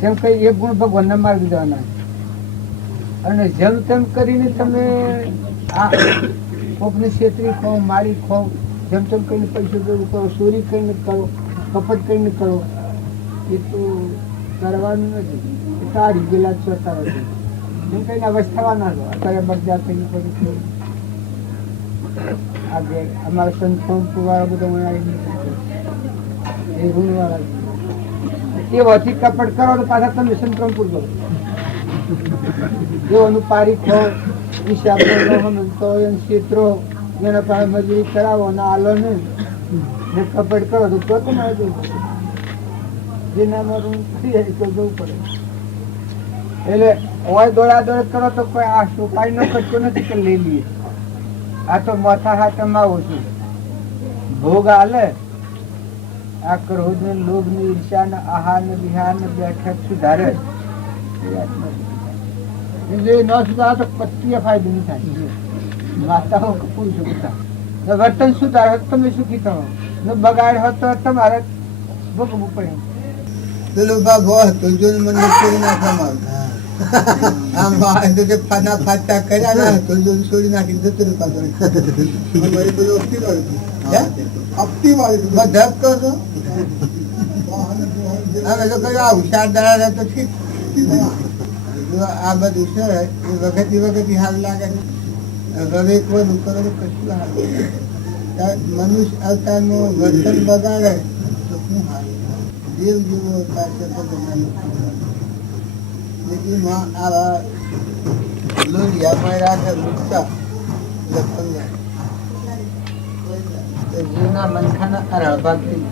જેમ કઈ એક ગુણ ભગવાનના માર્ગ જવાના, અને જેમ તેમ કરીને તમે આ કોકને છેતરી ખો, મારી ખો, જેમ તેમ કરીને પૈસા ભેગું કરો, ચોરી કરીને કરો, કપટ કરીને કરો, એ તો કરવાનું નથી. એ તારી ગયેલા ચોતા નથી એમ કઈને અવસ્થાવા ના છો. અત્યારે બગદા થઈને બધું આગળ અમારા સંતો વાળા બધા એ ઋણ વાળા એ વધી કપટ કરો તો પાછા તમે સંતરામપુર કરો. એવાનું પારીખો હિસાબ ક્ષેત્રો એના પાસે મજૂરી કરાવો ને આલો ને કપટ કરો તો તમારે જવું પડે. જેનામાં ઋણ થઈ જાય તો જવું પડે. એટલે હોય દોડા દોડ કરો તો કોઈ આ સુપાઈ નો ખર્ચો નથી કે લઈ લઈએ. આ તો મોથા હાથમાં આવું છું ભોગ હાલે. આ ક્રોધ ને લોભ ને ઈર્ષા ને આહાર ને વિહાર ને બેઠક સુધારે ન સુધારે તો પત્રીય ફાયદો નહીં થાય. માતાઓ પુરુષો બધા વર્તન સુધારે તમે સુખી થો ને બગાડ હોય તો તમારે ભોગવવું પડે. પેલો બાબો હતો જો મને છોડી નાખવામાં આમ ફાના ફાટા કર્યા ના તો જો છોડી નાખી જતું પાછળ અપતી વાળી બધા કરો. હવે લોકો આવું 4 દાડા તો ઠીક. આ બધું છે એ વખતે હાલ લાગે છે. હવે બધું કરો તો કશું હાલ મનુષ્ય અવતારનું વર્તન બગાડે તો શું હાલ. દેવ જેવો અવતાર છે લેકિન આવા લોહિયા પડ્યા છે વૃક્ષા જીવના મનખાના અરળ ભાગતી.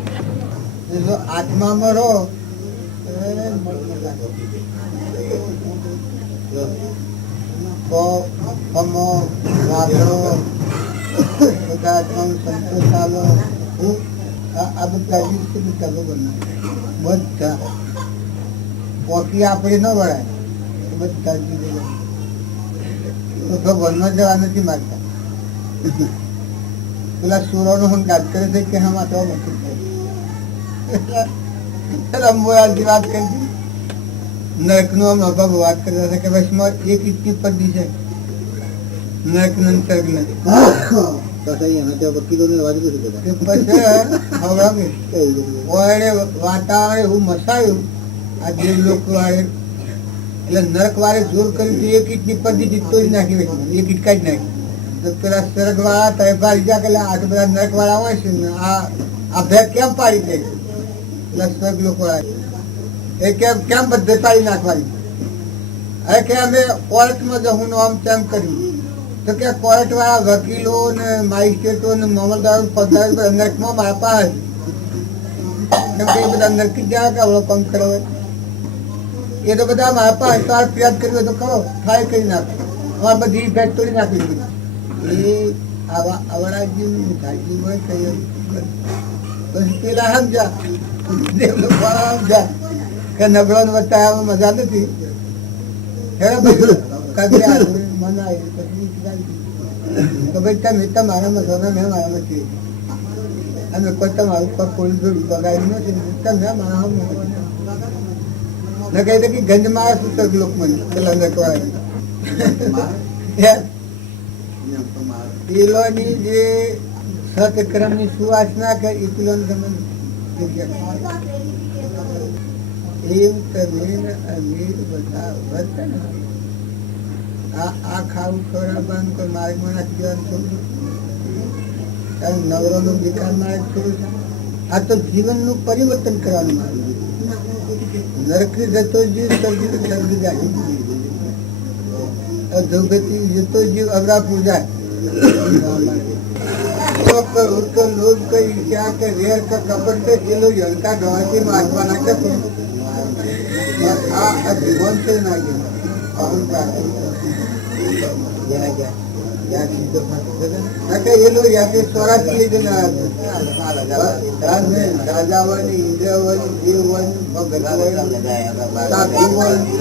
જો આત્મામાં રહો બધા આત્માનો સંતોષ આલો. આ બધા બધા પોકી આપણે ન વળાય બધા ભગવાનમાં જવા નથી માગતા. પેલા સુરોનો હંકાર કરે છે કે હમ આ તો રંબોરાજી વાત કરી નરક નો અનુભવ વાત કરતા હતા કે બસ એક ઇટની પદ્દી છે નરક નંતર નથી. વકીલોને વાત નથી કરતા. પછી હવે વાતાવરણ એવું મસાયું આ દેવ લોકો વાળે, એટલે નરક વાળે જોર કરી એક ઈટ ની પદ્ધતિ તોડી નાખી, એક ઈટ કાઢી નાખી. તો પેલા સ્વર્ગ વાળા તહેવાર લીધા કે આ તો બધા નરક વાળા હોય છે ને આ ભેગ કેમ પાડી દે, પેલા સ્વર્ગ લોકો વાળા એ કેમ બધે પાડી નાખવાની. હવે કે અમે કોર્ટમાં જવું આમ તેમ કર્યું, તો કે કોર્ટ વાળા વકીલો ને મેજિસ્ટ્રેટો ને મામલતદારો પદાધિકારીઓ નરકમાં મારપા હશે. કેમ કે એ બધા નરકી જ જાય કે અવળો કામ કરો, એ તો બધા મારપા હશે. તો આ ફરિયાદ કરવી હોય તો કરો, ટ્રાય કરી નાખો, અમારે બધી ભેટ તોડી નાખી દીધી. એ આવડા જીવ હોય કઈ પછી પેલા સમજા દેવ લોકો સમજા કે નબળો ને વચ્ચે મજા નથી. તમારા મજાના મેં મારા નથી અને કોઈ તમારું પર પોલીસ બગાડ્યું નથી, તમે મારા ને કહી દે કે ગંજ મારા સૂચક લોક મને પેલા પેલોની જે સત્ક્રમ ની સુવાસના કે એ પેલો તમે એમ કરીને અમીર બધા વર્તન આ ખાવું ખવડાવવાનું કોઈ માર્ગમાં નાખી દેવાનું થોડું, નવરો નો વિકાર માર્ગ થોડું. આ તો જીવનનું પરિવર્તન કરવાનું માર્ગ. નરકની જતો જીવ સર્જી જાય, અધોગતિ જતો જીવ અવરા પૂજાય. उसको लोग कई क्या के रेर का कपड़ से ये लोग हल्का गवाती में आत्मा ना करते आ जीवन से ना गया और का या क्या या चीज तो ना के ये लोग या के स्वराज के लिए ना दान में राजावानी इंद्रवानी जीववानी भगवान साधुवानी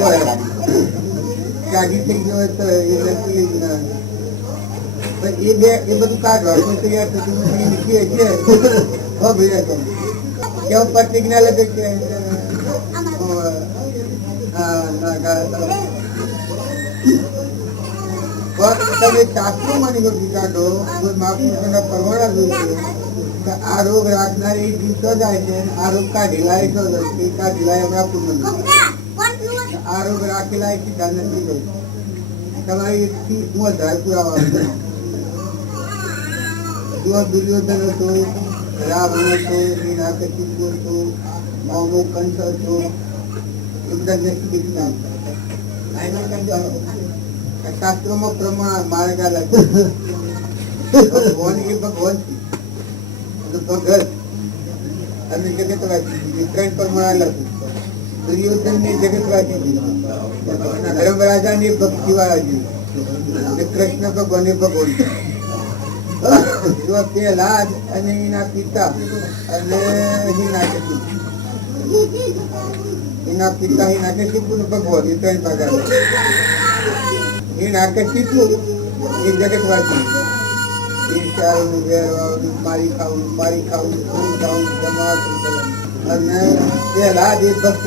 क्या की थी जो तो ये लड़की ना એ બધું કાઢવાનું તૈયાર થતું નીકળીએ છીએ. કેવું પ્રતિજ્ઞા લે કે તમે શાસ્ત્રો માની કાઢો માફી પરવાના જોઈશે આ રોગ રાખનારી દિવસો જાય છે, આ રોગ કાઢી લાય કાઢી લાય હમણાં પૂર્ણ આ રોગ રાખેલા ધ્યાન નથી ગયું તમારી વધારે પુરાવા. દુર્યોધન હતો, રાવણ હતો, હિરણ્યકશિપુ હતો, મોમો કંસ હતો, એ બધા નસીબના શાસ્ત્રોમાં પ્રમાણ માર્ગ ભગવાન એ ભગવાન ભગત અને જગતવાસી ત્રણ પ્રમાણ અલગ. દુર્યોધન ની જગતવાસી ધર્મરાજા ની ભક્તિ વાળા છે, કૃષ્ણ ભગવાન એ ભગવાન પેલા અને એના પિતા અને એના પિતા હિરણ્યકશિપુ ભગવાન એ ત્રણ ભાગ. હિરણ્યકશિપુ એ જગતવાસી, મારી ખાવું જમા અને પેલા જ ભક્ત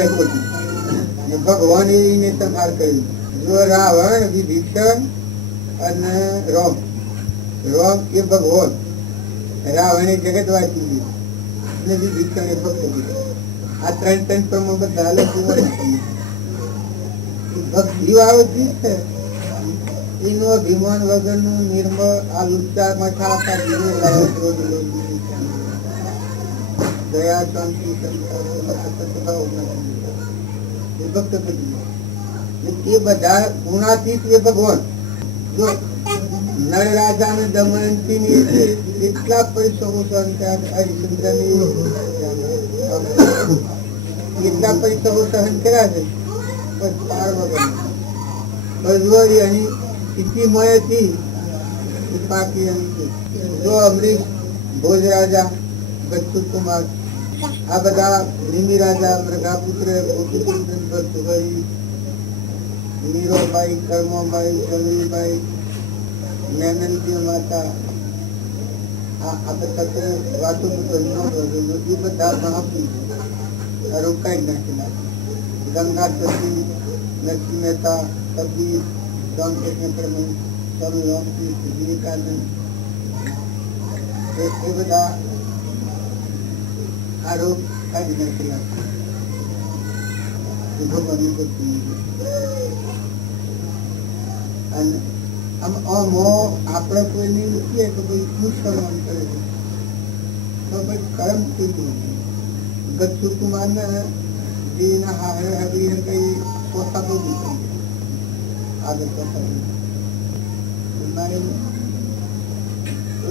ભગવાન એને સંહાર કર્યું. જો રાવણ વિભીષણ અને રોમ એ ભગવાન, રાવણ એ જગતવાસી અને વિભીષણ એ ભક્ત. આ ત્રણ પ્રમાણ બધા અલગ ભક્તિ વાળો છે એનું અભિમાન વગરનું નિર્મળ આ લુચ્ચા મઠા દયા શાંતિ ભક્ત એ બધા ગુણાતીત એ ભગવાન. જો નળ રાજા ને દમયંતી ની એટલા પરિશ્રમો સહન કર્યા, હરિશ્ચંદ્ર એટલા પરિશ્રમો સહન કર્યા છે પાર વગર અહીં સ્થિતિમય હતી પાકી. જો અમરીશ, ભોજ રાજા, બચ્ચુ કુમાર, આ બધા નિમિ રાજા, મૃગાપુત્ર, ભરતુભાઈ, મીરોબાઈ, કર્મોબાઈ, સલવીબાઈ, મેનનજી માતા, આ બધા વાતો એ બધા મહાપુરુષ રોકાઈ નાખેલા. ગંગા સતી, નરસિંહ મહેતા, કબીર, રામકૃષ્ણ પરમહંસ, સ્વામી રામકૃષ્ણ, વિવેકાનંદ, એ બધા આ રોગ કાઢી નાખેલા ભગવાનની ભક્તિ. અને આમ આપણે કોઈને મૂકીએ તો ભાઈ શું કરવાનું કરે છે તો ભાઈ કર્મ કેવું ગચ્છુ કુમારને જે એના હારે હરી કઈ પોતા તો આગળ કરતા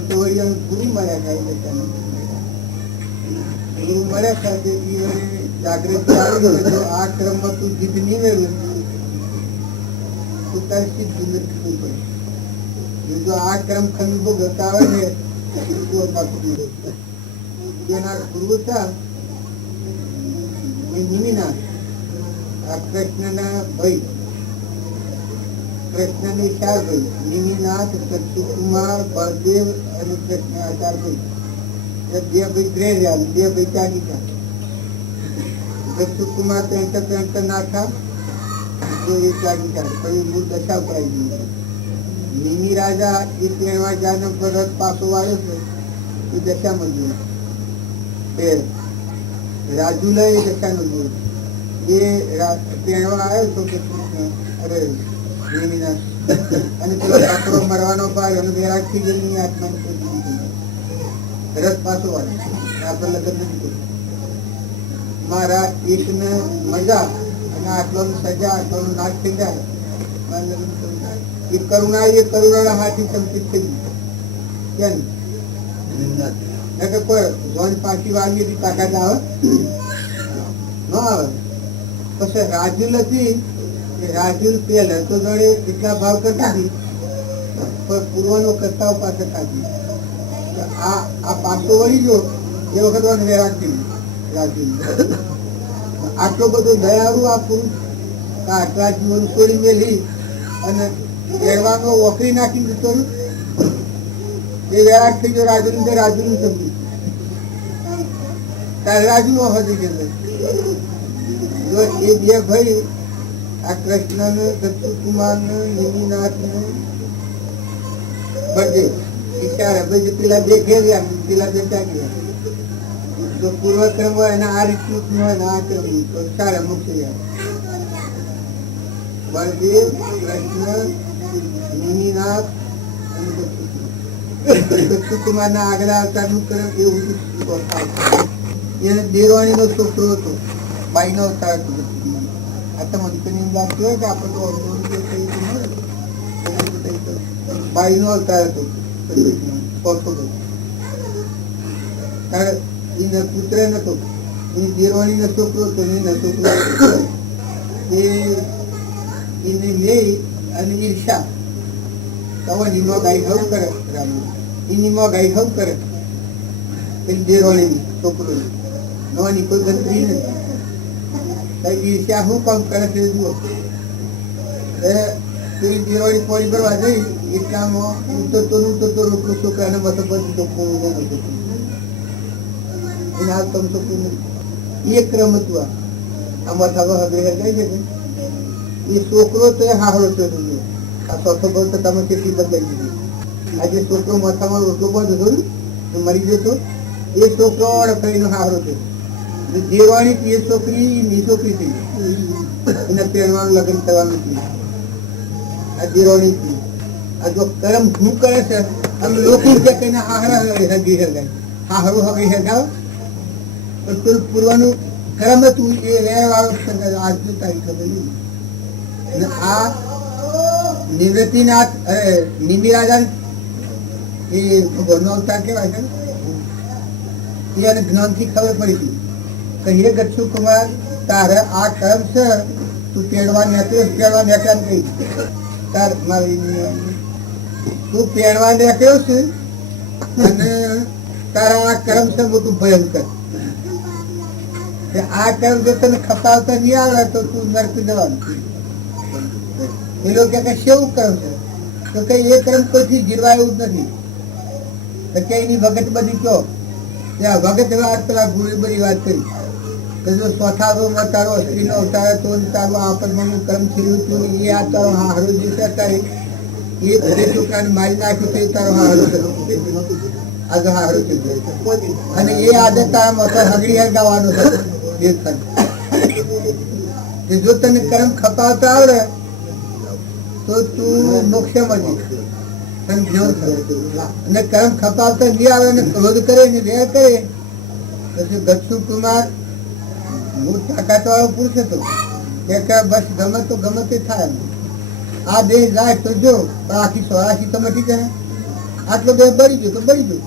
તો ગુરુ મળ્યા કઈ દેતા ગુરુ મળ્યા સાથે જાગૃતિ આવી તો આ ક્રમમાં તું જીત નહીં મેળવે તો તારી સિદ્ધિ નથી પડે. જો આ ક્રમ ખંડો બતાવે છે એના ગુરુ હતા નિમિનાથ, આ કૃષ્ણના ભાઈ, કૃષ્ણની ચાર ભાઈ નિમિનાથ, સત્યકુમાર, બળદેવ અને કૃષ્ણ આ ચાર ભાઈ. બે ભાઈ ગ્રે રહ્યા, બે ભાઈ ચાલી ગયા. સત્યકુમાર પેન્ટ નાખા તો એ ચાલી ગયા, પછી મૂળ દશા પડાઈ ગયું. નિમિ રાજા એ તેણવા જાનો ભરત પાછો આવ્યો છે એ દશામાં જોયું. રાજુલા એ દશાનો જોયું. એ તેણવા આવ્યો છો કે અરે નિમિનાથ અને પેલો કાકરો મરવાનો ભાગ અને વેરાગ થી ગયેલી આત્મા રસ પાછો આવ્યો. આપણે લગ્ન નથી કર્યું. મારા એક ને મજા અને આટલો સજા, આટલો નાક થઈ જાય. એ કરુણા હાથી સંપિત થઈ ગઈ. કેમ કોઈ જોન પાછી વાગી હતી તાકાત આવે ન આવે. પછી રાજુલ હતી, રાજુલ પહેલા તો જોડે એટલા ભાવ કરતા હતી પણ પૂર્વનો કરતા પાસે કાઢી. આ પાછો વળી ગયો એ વખત વેરાગ થઈ રાજુલ. આટલો બધો દયાળુ આ પુરુષ આટલા જીવન છોડી મેલી અને કેળવાનો વખરી નાખી દીધો એ વેરાગ થઈ ગયો. રાજુ નું સમજ્યું ત્યારે રાજુ નો હતી કે એ બે ભાઈ આ કૃષ્ણ ને સત્યકુમાર ને નિમિનાથ ને બળદેવ ઈશારા ભાઈ પેલા બે ઘેર્યા, પેલા બે ચાગ્યા. તો પૂર્વક્રમ હોય અને આ રીતનું હોય ને આ ક્રમ તો સારા મુક્ત બળદેવ, કૃષ્ણ, નિમિનાથ અને સત્યકુમાર ના આગળ અવતારનું કર્મ એવું એને દેરવાણી નો છોકરો હતો, બાઈ નો અવતાર હતો. આ તો મંત્રી લાગતું હોય કે આપણે તો બાઈ નો અવતાર હતો. પુત્ર નતો, એની દેરવાણી નો છોકરો હતો. એના છોકરો એને લઈ અને ઈર્ષા તવાની માં ગાય હવ કરે, એની માં ગાય હવ કરે પેલી દેરવાણી છોકરો નવાની કોઈ ગંતરી નથી. ઈર્ષા શું કામ કરે છે જુઓ. પેલી દેરવાણી પોળી ભરવા જઈ એટલામાં ઉતરતો રોટલો છોકરાને મથો પછી છોકરો એને હાલ તમે છોકરું નથી. એ ક્રમ હતું આ મથા હવે જાય છે. એ છોકરો તો હાહરો છે. આ ચોથો ભાવ તો તમે કેટલી બદલાઈ દીધી. આજે છોકરો માથામાં રોટલો બંધ હતો ને મરી જતો એ છોકરો અડફાઈનો હાહરો છે. દેરવાણી એ છોકરી ની છોકરી થઈ એને પ્રેરવાનું લગ્ન કરવાનું છે. આ દેરવાણી આ જો કર્મ શું કરે છે આમ લોકો કહીને હાહરા હગી હગાય, હાહરો હગી હગાવ પણ પૂર્વનું કર્મ હતું એ રહેવા આજની તારીખ બની. અને આ નિવૃત્તિનાથ નિમિરાજા એ ભગવાનનો અવતાર કહેવાય છે. એને જ્ઞાનથી ખબર પડી હતી કે હે ગચ્છુ કુમાર તારે આ કર્મ છે, તું પેડવા નેકળ્યા કહી તાર મારી તું પેડવા નેકળ્યો છે અને તારા આ કર્મ છે મોટું ભયંકર. આ કર્મ જો તને ખપાવતા નહીં આવે તો તું નર્ક જવાનું. એ લોકો કે કેવું કર્મ છે તો કઈ એ કર્મ કોઈથી જીરવાયું જ નથી. તો કે એની ભગત બધી કહો ત્યાં ભગત વાત પેલા ગુરુ બધી વાત કરી કે જો ચોથા રૂમમાં તારો સ્ત્રીનો અવતાર હતો તારું આપદમાં કર્મ થયું હતું એ આ તારો હારો જે છે તારે એ છોકરાને મારી નાખ્યું તો એ તારો હારો થયો. આ તો સારું થઈ જાય. અને એ આદત હગડી હગાવવાનો છે. જો તને કર્મ ખપાવતા આવડે તો તું મોક્ષમાં જઈશ. અને કર્મ ખપાવતા નહીં આવે ને ક્રોધ કરે ને વેર કરે પછી દક્ષુ કુમાર હું તાકાત વાળો પુરુષ હતો કે બસ ગમે તો ગમે તે થાય. આ દેહ જાય તો જો આખી 84 તો મટી જાય. આટલો દેહ બળી ગયો તો બળી ગયો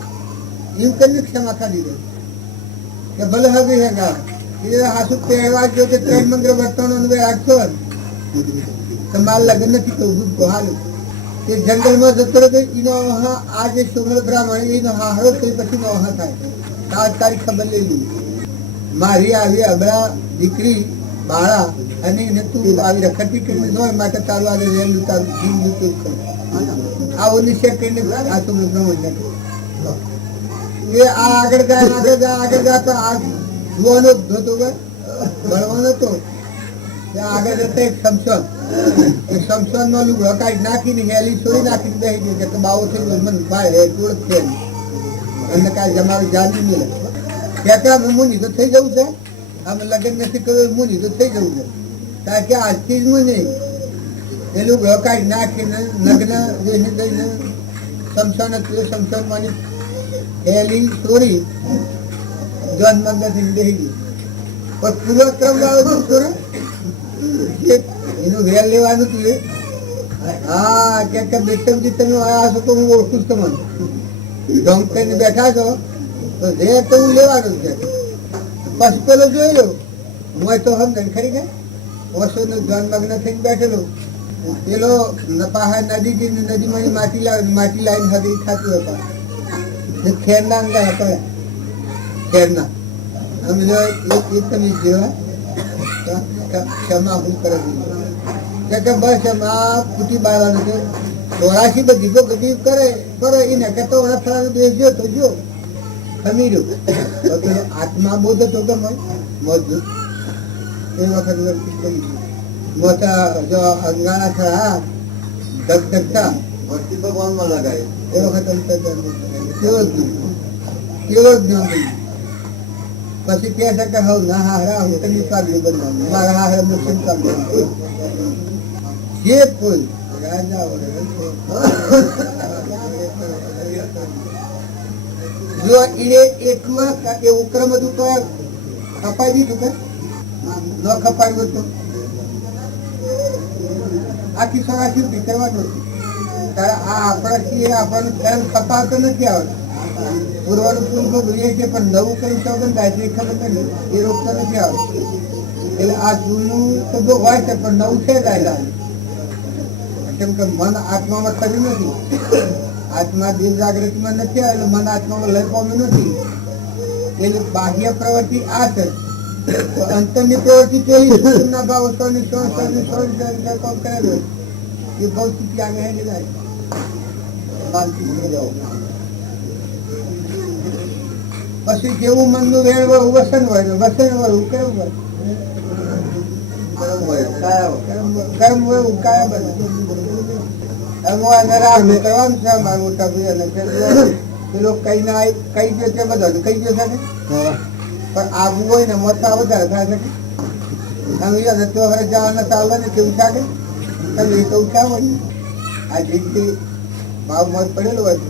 એમ કરીને ક્ષમા ખાલી દે કે ભલે હવે હેગા એ હાસુ તહેવાર જો કે ત્રણ મંત્ર વર્તવાનો રાખશો તો માર લગ્ન નથી કહું હાલું. એ જંગલમાં જતો રહ્યો એનો આ જે સુગલ બ્રાહ્મણ એનો હાહરો થઈ પછી નો થાય તારી ખબર લઈ લીધી. મારી આવી અબળા દીકરી બાળા અને એને તું આવી રખડતી કે હોય માટે તારું આજે વહેલું તારું જીવ લીધું કરું આવો નિશ્ચય કરીને આ સુગલ બ્રાહ્મણ એ આગળ જાય તો આ જુવાનો હતો ભણવાનો હતો. આગળ જતા એક સમસન એ સમસન માં લુગડો કાઢી નાખીને હેલી છોડી નાખીને બેસી ગઈ કે બાવો થઈ ગયો મને ભાઈ ટોળક છે અને કાંઈ જમાવી જાણવી નહીં કે અમે મુનિ તો થઈ જવું છે અમે લગ્ન નથી કર્યું મુનિ તો થઈ જવું છે કારણ કે આજથી જ મુનિ એ લુગડો કાઢી નાખીને નગ્ન જઈને જઈને સમસન હતું સમસન માંની હેલી છોડી જન્મ નથી બેસી ગઈ પણ પૂર્વક્રમ વાળો છોડે એનું વેર લેવાનું હતું. હા કે બેટમજી તમે આવ્યા છો તો હું ઓળખું છું તમને ઢોંગ કરીને બેઠા છો તો વેર તો હું લેવાનું છે. પછી પેલો જોઈ લો હું તો સમજણ ખરી ગયા વર્ષોનું જન્મગ્ન થઈને બેઠેલો પેલો પાહા નદીમાં માટી લાવીને હગી ખાતું હતા ખેરના અંગા હતા ખેરના અમે જો એક તમે જેવા ક્ષમા હું કરે કે બસ એમાં ફૂટી બાળવાનું છે. 84 બધી જો ગદી કરે એને કે તો ફળાનું દેશ જો તો જો ખમી રહ્યો તો પેલો આત્મા બોધ હતો કે મજબૂત એ વખત કરી મોટા જો અંગાણા થયા ધગધગતા ભગવાનમાં લગાય એ વખત કેવો જ્ઞાન પછી કે છે કે હવે ના હારા હું તમને કાઢ્યું બનવાનું મારા હારા મુખ્ય કાઢ્યું જે કોઈ રાજા જો એને એકમાં એવું ક્રમ હતું તો ખપાઈ દીધું કે ન ખપાયું હતું આખી 84 કરવાનું હતું. ત્યારે આ આપણાથી આપણને કર્મ ખપાતો નથી આવતો. પૂર્વનું પૂર્વ જોઈએ છે પણ નવું કઈ શોધન થાય છે ખબર નથી એ રોકતો નથી આવતો. એટલે આ જૂનું તો જો હોય છે પણ નવું છે કાયદા કેમ કે મન આત્મામાં ખરી નથી. આત્મા દિલ જાગૃતિમાં નથી એટલે મન આત્મામાં લઈ પામ્યું નથી. એટલે બાહ્ય પ્રવૃત્તિ આ છે તો અંતરની પ્રવૃત્તિ તેવી ના ભાવ સોની કામ કરેલો એ બહુ ચૂકી આગળ હેડી જાય પછી જેવું મનનું વેણ હોય વસન હોય વસન હોય કેવું હોય કર્મ હોય કાયા બને કરવાનું છે મારું મોટા પેલો કઈ ના કઈ ગયો છે બધા કઈ ગયો છે પણ આગવું હોય ને મોટા વધારે થાય છે. તમે તો હવે જવાના ચાલે ને કેવું થાય તમે એ તો ઉઠા હોય આ જિંદગી ભાવ મત પડેલો હોય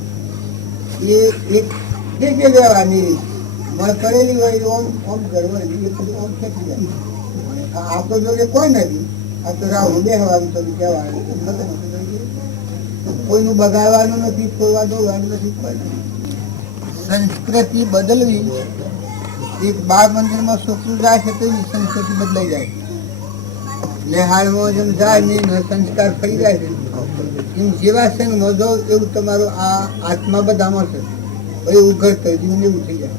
એ એક કે લેવાની મત પડેલી હોય ઓમ ઓમ ગરબડ એ બધું ઓમ ખેંચી જાય. આ તો જોડે કોઈ નથી. આ તો રાહુ બેહવાનું તો કહેવાનું કોઈનું બગાડવાનું નથી કોઈ દોડવાનું નથી કોઈ નથી. સંસ્કૃતિ બદલવી એક બાળ મંદિરમાં છોકરું જાય છે તો સંસ્કૃતિ બદલાઈ જાય. લેહાડમાં જેમ જાય નહીં સંસ્કાર ફરી જાય છે એમ જેવા સંગ મોજો એવું તમારું આ આત્મા બધામાં છે ભાઈ ઉઘડ થઈ જીવન એવું થઈ જાય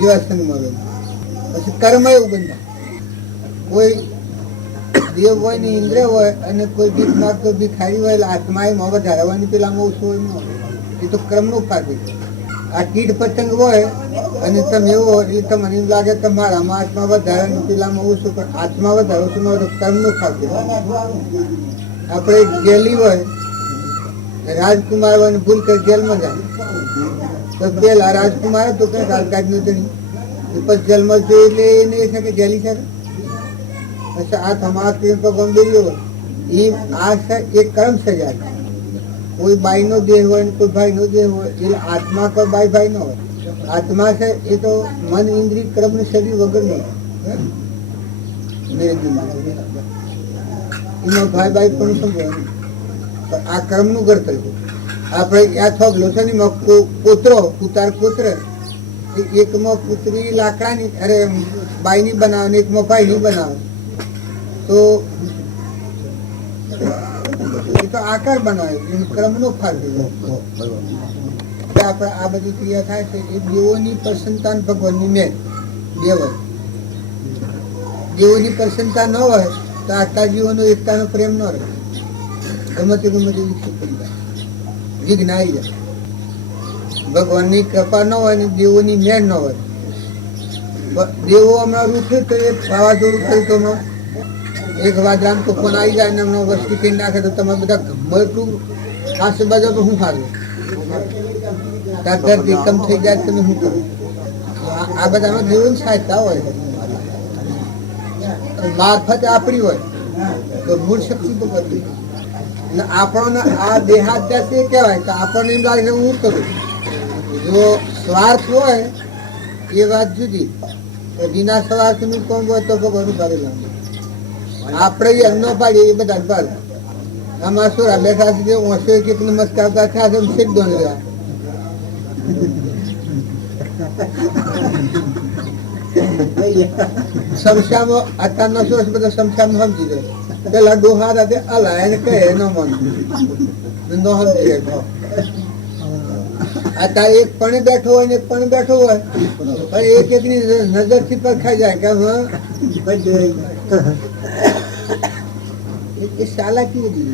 જેવા સંગ મોજો. પછી કર્મ એવું બંધાય. કોઈ દેવ હોય ને ઇન્દ્ર હોય અને કોઈ ભીખ માગતો ભિખારી હોય એટલે આત્મા એમાં વધારવાની પેલામાં ઓછું હોય ન એ તો ક્રમનું ફાટે. આ કીટ પતંગ હોય અને તમે એવો એટલે તમને એમ લાગે કે મારામાં આત્મા વધારે પેલામાં ઓછું પણ આત્મા વધારે ઓછું તો કર્મનું ફાટે. આપણે જેલી હોય રાજકુમાર હોય ને ભૂલ કરી જેલમાં જાય તો પેલા રાજકુમાર તો કઈ કાલકાજ નું નહીં પછી જેલમાં જોઈ એટલે એ નહીં શકે જેલી શકે અચ્છા આ તમારા પ્રેમ પર ગંભીર એ આ એક કર્મ સજા છે કોઈ બાઈ નો દેહ હોય ને કોઈ ભાઈ નો દેહ હોય એટલે આત્મા કોઈ બાઈ ભાઈ નો હોય આત્મા છે એ તો મન ઇન્દ્રિય કર્મ ને શરીર વગર નો એમાં ભાઈ ભાઈ પણ સમજવાનું પણ આ કર્મ નું ઘડતર છે આપણે આ થોગલો છે ને પોતરો પુતાર પુત્ર એકમાં પુત્રી લાકડાની અરે બાઈ ની બનાવે ને એકમાં ભાઈ ની બનાવે તો એ તો આકાર બનાવે ક્રમ નો ફાળો આપણે આ બધી ક્રિયા થાય છે એ દેવોની પ્રસન્નતા ભગવાનની મેળ દેવ દેવોની પ્રસન્નતા ન હોય તો આટલા જીવોનો એકતાનો પ્રેમ ન રહે ગમે તે વિકસિત કરી જાય વિઘ્ન આવી જાય ભગવાનની કૃપા ન હોય ને દેવોની મેળ ન હોય દેવો હમણાં રૂઠે તો એ વાવાઝોડું થયું તો એક વાદરામ તોફાન આવી જાય ને હમણાં વસ્તી કરી નાખે તો તમે બધા ગમતું આસે બાજુ તો શું ખાધું ધરતી કમ થઈ જાય તમે શું કરો આ બધામાં જીવન સહાયતા હોય મારફત આપણી હોય તો મૂળ શક્તિ તો બદલી આપણને આ દેહાદ્યાસ એ કહેવાય તો આપણને એમ લાગે હું કરું જો સ્વાર્થ હોય એ વાત જુદી તો વિના સ્વાર્થ નું કોણ હોય તો ભગવાન ભારે લાગે આપણે એમ ન પાડીએ એ બધા ભારે આમાં શું બેઠા છે ઓછો એક નમસ્કાર થયા છે સીટ દોન રહ્યા સમસ્યામાં અત્યારના શું બધા સમસ્યામાં સમજી જાય પેલા ડોહા રાતે અલા એને કહે ન મન ન સમજી જાય અત્યારે એક પણ બેઠો હોય ને એક પણ બેઠો હોય પણ એક એકની નજર થી પર ખાઈ જાય કે એ શાલા કેવી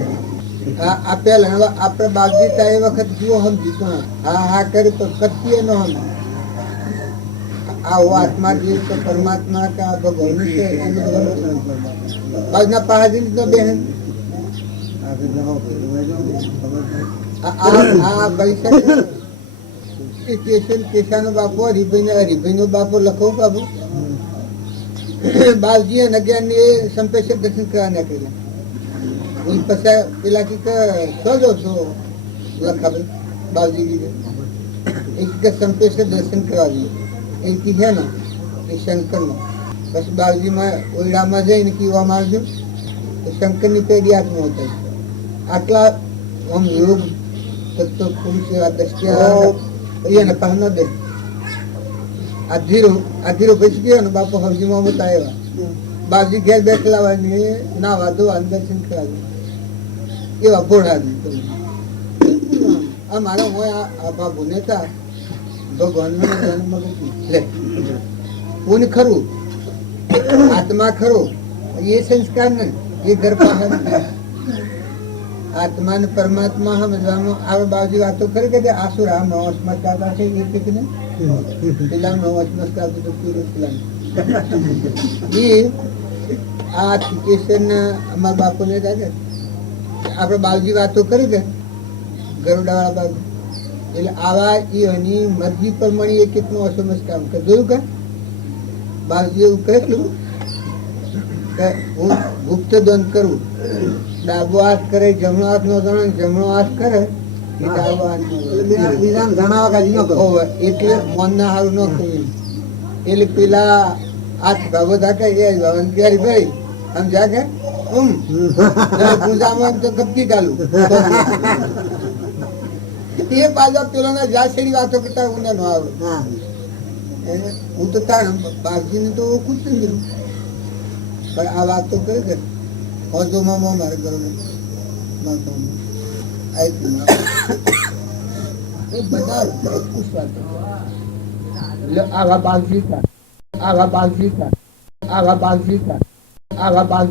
આ પેલા આપણે બાગજીતા એ વખત જુઓ સમજી હા હા કરી પણ કત્તીએ ન સમજી આ આત્મા જે તો પરમાત્મા કે આ ભગવાન છે બાજના પહાડી તો બહેન આ પૈસા કેશાનો બાપો હરિભાઈ નો બાપો લખો બાપુ બાલજી અને અગિયાર ને સંપેશ દર્શન કરવા નીકળ્યા પછી પેલા કે શોધો છો લખાભાઈ બાલજી એક સંપેશ દર્શન કરવા જઈએ એ કીધે ને એ શંકર નો બસ બાલજીમાં ઓયડામાં જઈને કીવામાં આવજો તો શંકર ની પેઢી હાથમાં હતા આટલા આમ યોગ તત્વ પુરુષ એવા દસ્યા એને પહેનો દે આધીરો પછી ગયો ને બાપુ હવજીમાં મત આવ્યા બાલજી ઘેર બેઠેલા હોય ને ના વાંધો દર્શન કરાવ્યું એવા ભોળા આ મારો હોય આ બાબુ નેતા ભગવાન પૂન ખરું આત્મા ખરો એ સંસ્કાર ને એ ઘર પાસે આત્મા ને પરમાત્મા સમજવામાં આવે બાજુ વાતો કરી કે આસુર આ નવસમાં ચાલતા છે એ કે ને પેલા નવસમાં ચાલતું તો પૂરું પેલા એ આ કેસર અમારા બાપુ ને આપડે બાવજી વાતો કરી કે ગરુડાવાળા બાજુ એટલે આવા એની મરજી પ્રમાણે એ કેટલું અસમજ કામ કરે જોયું કે બાવજી એવું કહેલું કે હું ગુપ્ત દંડ કરું ડાબો હાથ કરે જમણો હાથ નો ગણે જમણો હાથ કરે એટલે મન ના સારું ન કર્યું એટલે પેલા હાથ ભાગો થાકે ભાઈ સમજા કે પૂજામાં તો કપકી ચાલુ એ બાજુ પેલા જાસેડી વાતો કરતા હું ન આવડે હું તો તાણ બાપજી ને તો કૂદતું ગયું પણ આ વાતો કરે કે હજોમાં મારે ઘર બધા આવા બાપજી આવા બાપજી આવા બાપજી આવા બાપજી